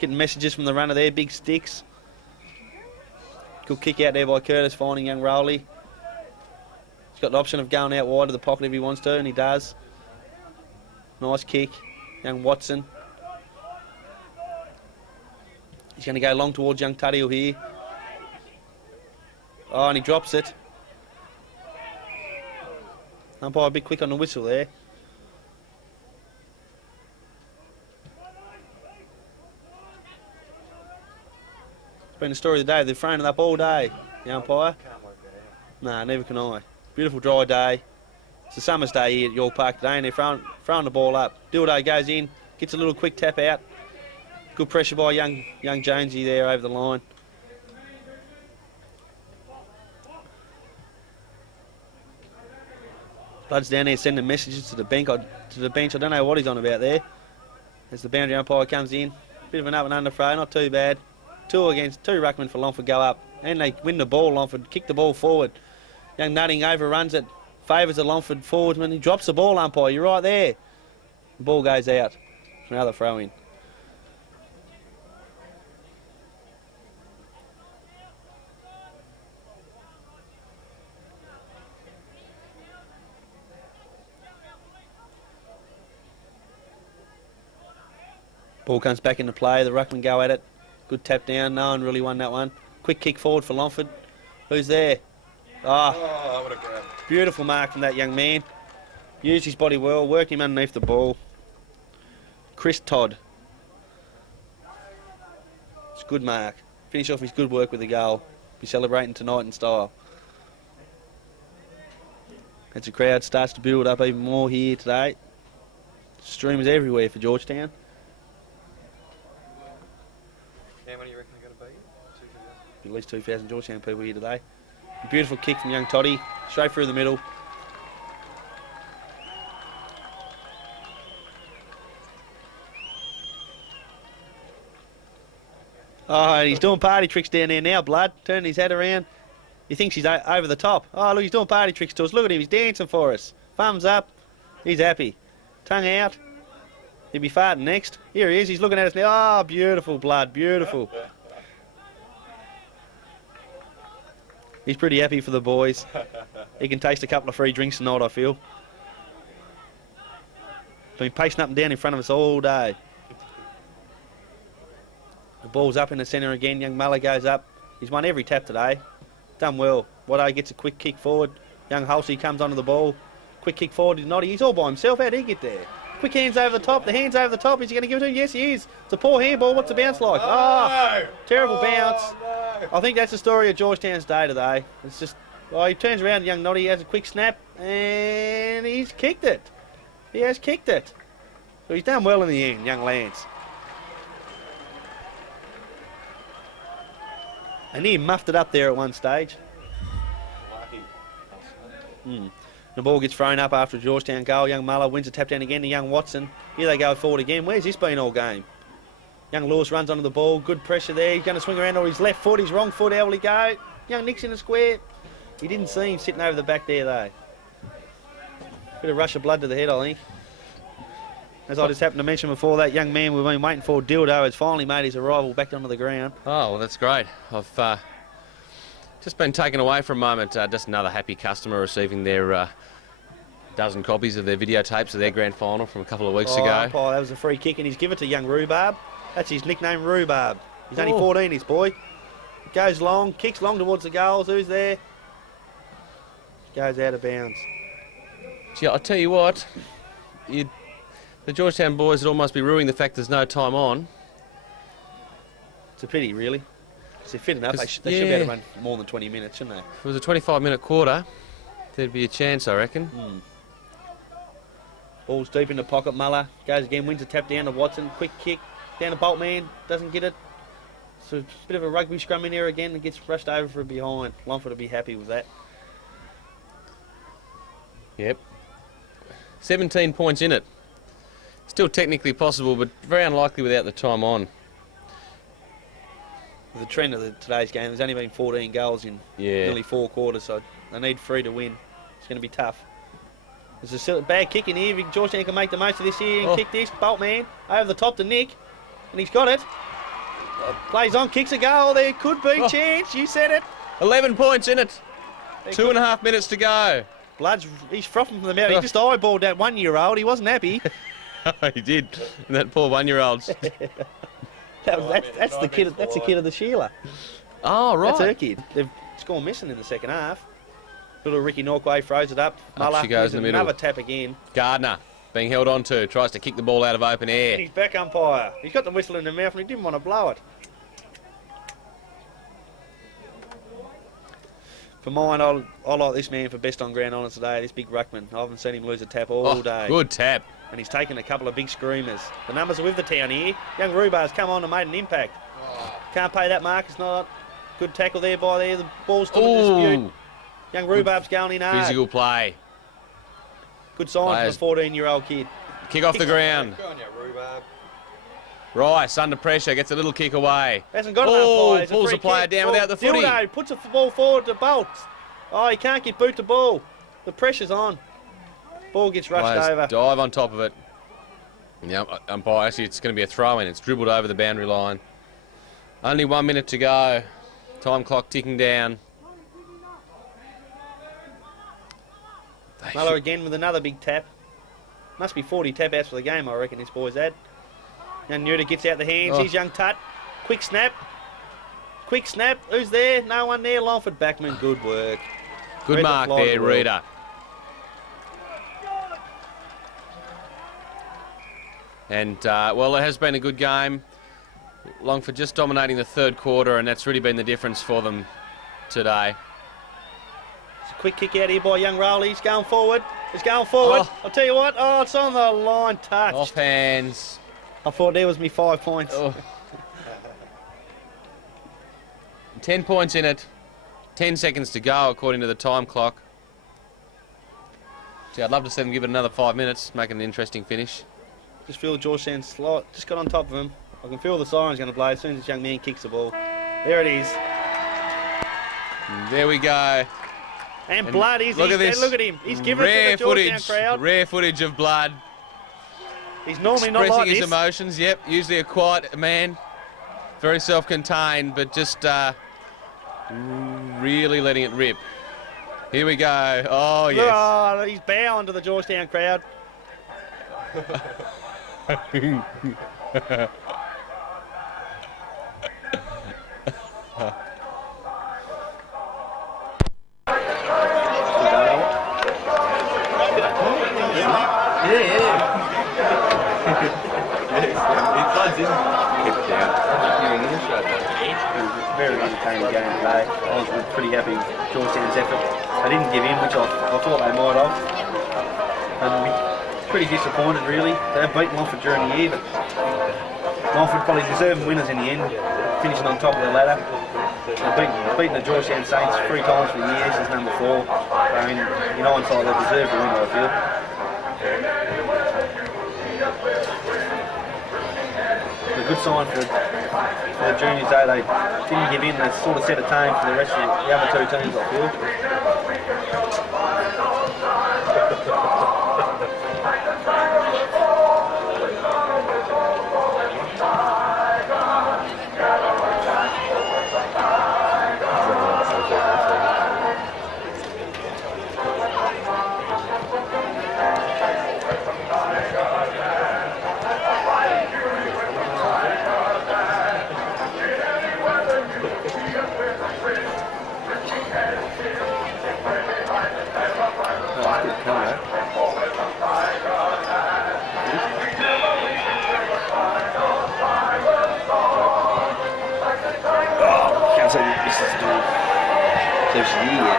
Getting messages from the runner there, big sticks. Good kick out there by Curtis, finding young Rowley. He's got the option of going out wide of the pocket if he wants to, and he does. Nice kick. Young Watson. He's going to go long towards young Tuddiel here. Oh, and he drops it. Umpire a bit quick on the whistle there. It's been the story of the day. They've thrown it up all day, the umpire. Can't work that out. Nah, neither can I. Beautiful dry day. It's a summer's day here at York Park today, and they're throwing the ball up. Dildo goes in, gets a little quick tap out. Good pressure by young Jonesy there over the line. Blood's down there sending messages to the bench. I don't know what he's on about there. As the boundary umpire comes in, bit of an up and under throw, not too bad. Two ruckmen for Longford go up, and they win the ball. Longford kick the ball forward. Young Nutting overruns it, favours the Longford forwardsman. He drops the ball, umpire. You're right there. The ball goes out. Another throw in. Ball comes back into play. The ruckman go at it. Good tap down. No one really won that one. Quick kick forward for Longford. Who's there? Oh, what a grab. Beautiful mark from that young man. Used his body well. Worked him underneath the ball. Chris Todd. It's a good mark. Finish off his good work with a goal. Be celebrating tonight in style. As the crowd starts to build up even more here today. Streamers everywhere for Georgetown. How many do you reckon are going to be? 2,000? At least 2,000 Georgetown people here today. A beautiful kick from young Toddy, straight through the middle. Oh, and he's doing party tricks down there now, Blood. Turning his head around. He thinks he's over the top. Oh, look, he's doing party tricks to us. Look at him, he's dancing for us. Thumbs up. He's happy. Tongue out. He'll be farting next. Here he is, he's looking at us now. Oh, beautiful, Blood, beautiful. He's pretty happy for the boys. He can taste a couple of free drinks tonight, I feel. Been pacing up and down in front of us all day. The ball's up in the centre again. Young Muller goes up. He's won every tap today. Done well. Wado gets a quick kick forward. Young Halsey comes onto the ball. Quick kick forward. He's not. He's all by himself. How did he get there? Quick hands over the top. The hands over the top. Is he going to give it to him? Yes, he is. It's a poor handball. What's the bounce like? Oh, terrible bounce. No. I think that's the story of Georgetown's day today. It's just, oh, he turns around, young Noddy has a quick snap, and he's kicked it. He has kicked it. So he's done well in the end, young Lance. And he muffed it up there at one stage. The ball gets thrown up after a Georgetown goal. Young Muller wins a tap down again to young Watson. Here they go forward again. Where's this been all game? Young Lewis runs onto the ball. Good pressure there. He's going to swing around on his left foot. His wrong foot. How will he go? Young Nick's in the square. He didn't see him sitting over the back there, though. Bit of rush of blood to the head, I think. As I just happened to mention before, that young man we've been waiting for, Dildo, has finally made his arrival back onto the ground. Oh, well, that's great. I've just been taken away for a moment. Just another happy customer receiving their dozen copies of their videotapes of their grand final from a couple of weeks ago. Umpire, that was a free kick, and he's given it to young Rhubarb. That's his nickname, Rhubarb. He's only 14, this boy. Goes long, kicks long towards the goals. Who's there? Goes out of bounds. Gee, I'll tell you what, the Georgetown boys would almost be ruining the fact there's no time on. It's a pity, really. If they're fit enough, they should be able to run more than 20 minutes, shouldn't they? If it was a 25-minute quarter, there'd be a chance, I reckon. Ball's deep in the pocket, Muller. Goes again, wins a tap down to Watson. Quick kick down to Boltman. Doesn't get it. So a bit of a rugby scrum in there again and gets rushed over for a behind. Longford will be happy with that. Yep. 17 points in it. Still technically possible, but very unlikely without the time on. The trend of today's game, there's only been 14 goals in nearly 4 quarters, so they need 3 to win. It's going to be tough. There's a bad kick in here. Georgetown can make the most of this here and kick this. Boltman over the top to Nick, and he's got it. Plays on, kicks a goal. There could be chance. You said it. 11 points in it. 2.5 minutes to go. He's frothing from the mouth. He just eyeballed that 1-year-old. He wasn't happy. He did. And that poor 1-year-old's. That's the kid. That's the kid of the Sheila. Oh, right. That's her kid. They've gone missing in the second half. Little Ricky Norquay throws it up. Muller she goes in the middle. Another tap again. Gardner being held on to, tries to kick the ball out of open air. And he's back umpire. He's got the whistle in the mouth and he didn't want to blow it. For mine, I like this man for best on ground honours today, this big ruckman. I haven't seen him lose a tap all day. Good tap. And he's taken a couple of big screamers. The numbers are with the town here. Young Rhubarb's come on and made an impact. Can't pay that mark. It's not. Good tackle there by there. The ball's still in dispute. Young Rhubarb's going in hard. Physical play. Good sign for the 14-year-old kid. Kick off the ground. Go on, you Rhubarb. Rice under pressure, gets a little kick away. Hasn't got enough players. Pulls the player down without the footy. Dildo puts the ball forward to Bolt. Oh, he can't get boot to ball. The pressure's on. Ball gets rushed over. Dive on top of it. Yep, umpire, actually it's going to be a throw-in. It's dribbled over the boundary line. Only 1 minute to go. Time clock ticking down. Muller again with another big tap. Must be 40 tap outs for the game, I reckon this boy's had. Young Nuda gets out the hands. Here's young Tut. Quick snap. Quick snap. Who's there? No one there. Longford backman. Good work. Good mark there, Reader. And, well, it has been a good game. Longford just dominating the third quarter, and that's really been the difference for them today. It's a quick kick out here by young Rowley. He's going forward. He's going forward. I'll tell you what. Oh, it's on the line. Touched. Off hands. I thought there was me 5 points. 10 points in it. 10 seconds to go, according to the time clock. Gee, I'd love to see them give it another 5 minutes, make it an interesting finish. Just feel Georgetown slot. Just got on top of him. I can feel the siren's going to play as soon as this young man kicks the ball. There it is. And there we go. And blood is. Look at this. Look at him. He's given it to the Georgetown crowd. Rare footage of blood. He's normally not like expressing his this. emotions. Yep, usually a quiet man, very self-contained, but just really letting it rip. Here we go. Oh yes. Oh, he's bowing to the Georgetown crowd. Very entertaining game today. I was pretty happy with Georgetown's effort. They didn't give in, which I thought they might have. Pretty disappointed, really. They have beaten Longford during the year, but Longford probably deserving winners in the end, finishing on top of the ladder. They've beaten the Georgetown Saints 3 times for the year. This is number 4. I mean, in hindsight, they deserve the win, I feel. A good sign for the juniors, though. They didn't give in. They sort of set a tone for the rest of the other 2 teams, I feel. So this is doing close to the year.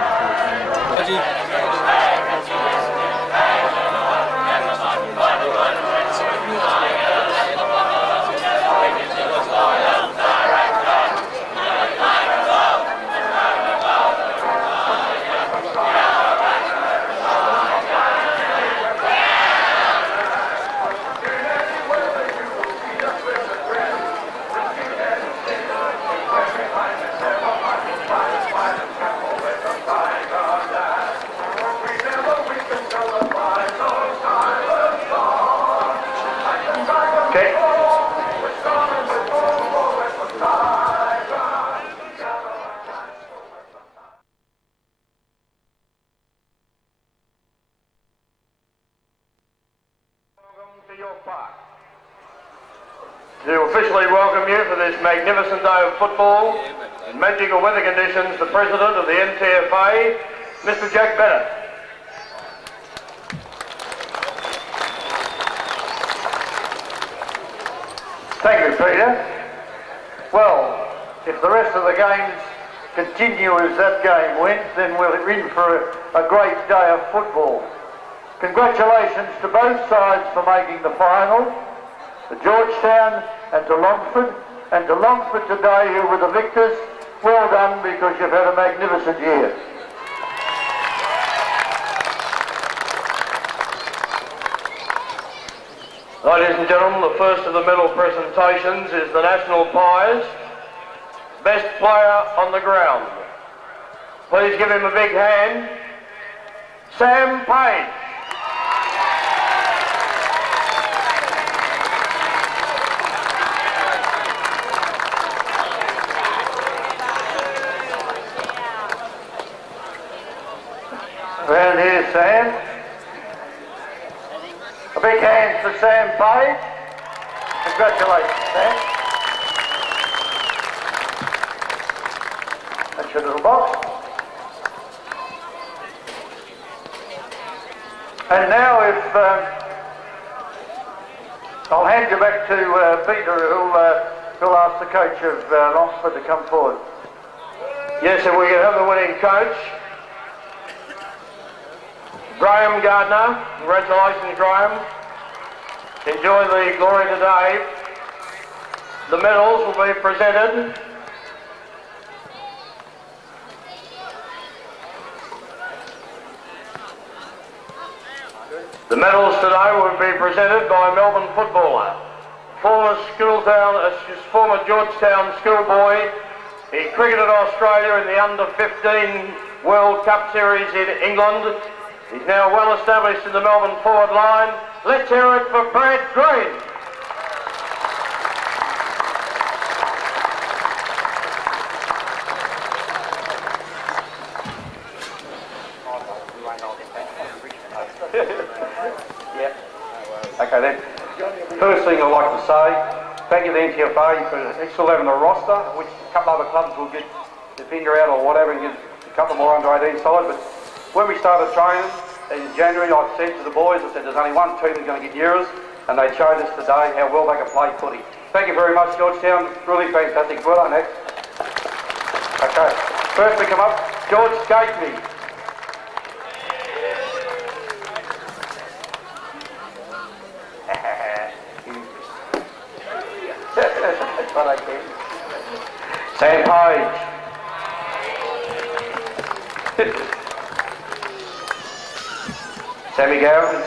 To officially welcome you for this magnificent day of football in magical weather conditions, the President of the NTFA, Mr. Jack Bennett. Thank you, Peter. Well, if the rest of the games continue as that game went, then we're in for a great day of football. Congratulations to both sides for making the final, to Georgetown and to Longford, and to Longford today who were the victors. Well done, because you've had a magnificent year. Ladies and gentlemen, the first of the medal presentations is the National Pies, best player on the ground. Please give him a big hand, Sam Payne. Round here, Sam. A big hand for Sam Payne. Congratulations, Sam. That's your little box. And now I'll hand you back to Peter, who'll ask the coach of Longford to come forward. Yes, if we can have the winning coach. Graham Gardner, congratulations Graham. Enjoy the glory today. The medals will be presented. The medals today will be presented by Melbourne footballer, former Georgetown schoolboy. He cricketed Australia in the under-15 World Cup Series in England. He's now well established in the Melbourne forward line. Let's hear it for Brad Green. Okay then. First thing I'd like to say, thank you to the NTFA for still having a roster, which a couple other clubs will get their finger out or whatever and get a couple more under 18 sides. But when we started training in January, I said to the boys, I said there's only one team that's going to get Euros, and they showed us today how well they can play footy. Thank you very much, Georgetown. Really fantastic. Well done, next. Okay. First to come up, George Gately. That's what I did. Sam Page. Sammy Gowans.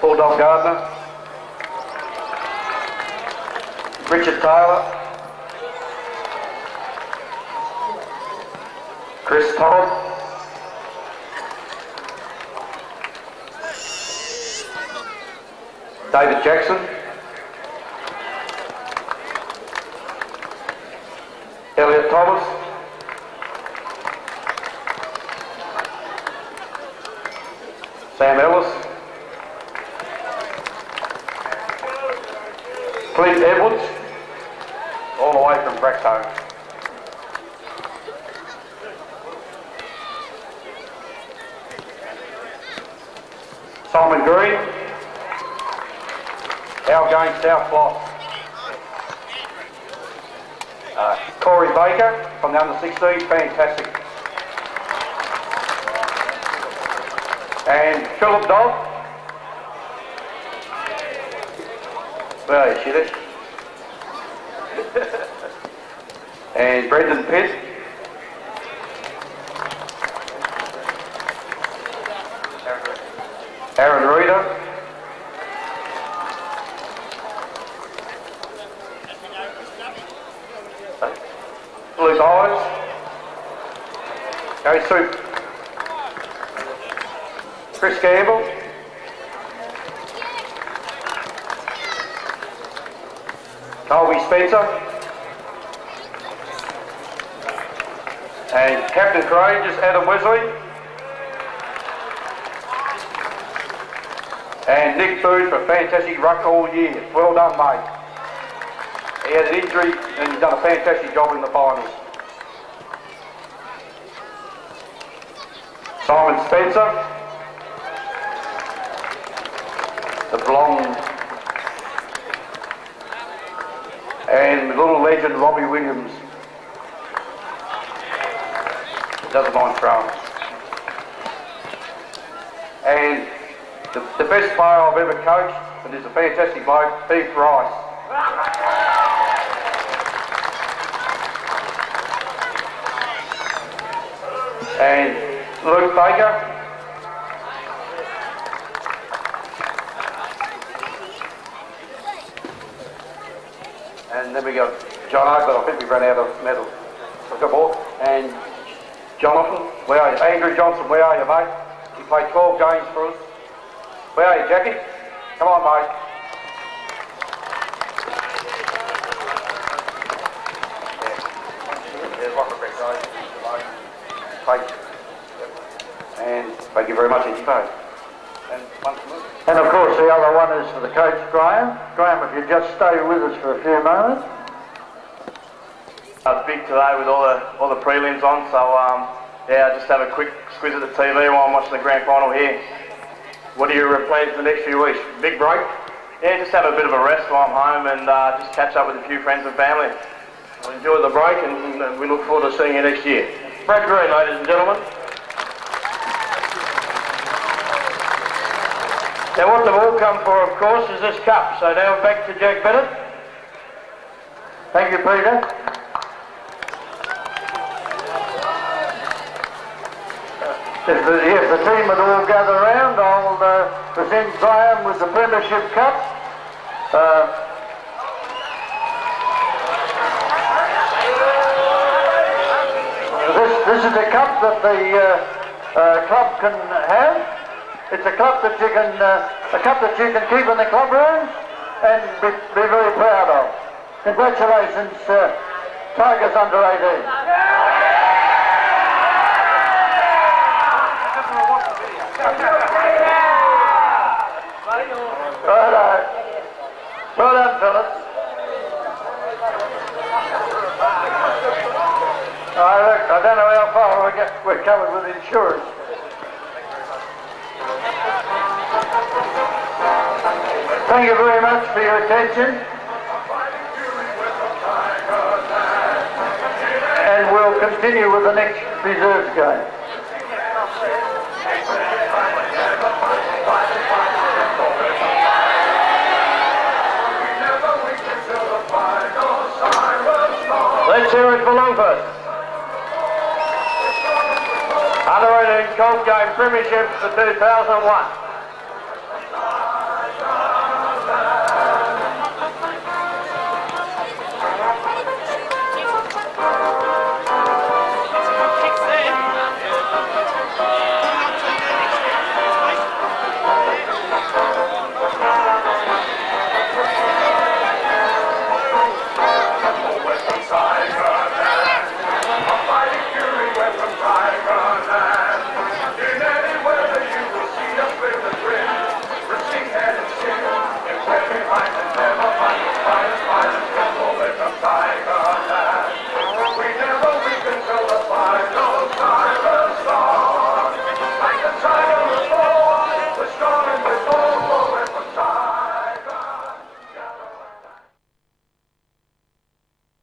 Paul Don Gardner. Richard Taylor. Chris Todd. David Jackson. Elliot Thomas. Sam Ellis. Clint Edwards, all the way from Braxton. Simon Green. Our game, South Floss. Corey Baker from the under-16s, fantastic. And Philip Duff. Where are you, shit? And Brendan Pitt. Aaron Reader. Luke Ives. Gary Soup. Chris Campbell. Colby Spencer. And Captain Courageous Adam Wesley. And Nick Booth for a fantastic ruck all year. Well done, mate. He had an injury and he's done a fantastic job in the finals. Simon Spencer. The blonde. And little legend Robbie Williams. Doesn't mind throwing. And the best player I've ever coached, and he's a fantastic bloke, Heath Rice. And Luke Baker. And then we got John O, but I think we've run out of medals. We've got more. And Jonathan, where are you? Andrew Johnson, where are you, mate? You played 12 games for us. Where are you, Jackie? Come on, mate. There's one for Brett Rose. And thank you very much, NTFA. And of course the other one is for the coach, Graham. Graham, if you just stay with us for a few moments. Big today with all the prelims on, so yeah, just have a quick squeeze at the TV while I'm watching the grand final here. What are your plans for the next few weeks? Big break? Yeah, just have a bit of a rest while I'm home and just catch up with a few friends and family. Well, enjoy the break and we look forward to seeing you next year. Brad Green, ladies and gentlemen. Now what they've all come for, of course, is this cup. So now back to Jack Bennett. Thank you, Peter. If the team would all gather round, I'll present Graham with the Premiership Cup. This is a cup that the club can have. It's a cup that you can keep in the club rooms and be very proud of. Congratulations, Tigers under 18. Righto. Well done, fellas. I don't know how far we're covered with insurance. Thank you very much for your attention. And we'll continue with the next reserves game. Let's hear it for Longford. Under 18 Golf Game Premiership for 2001.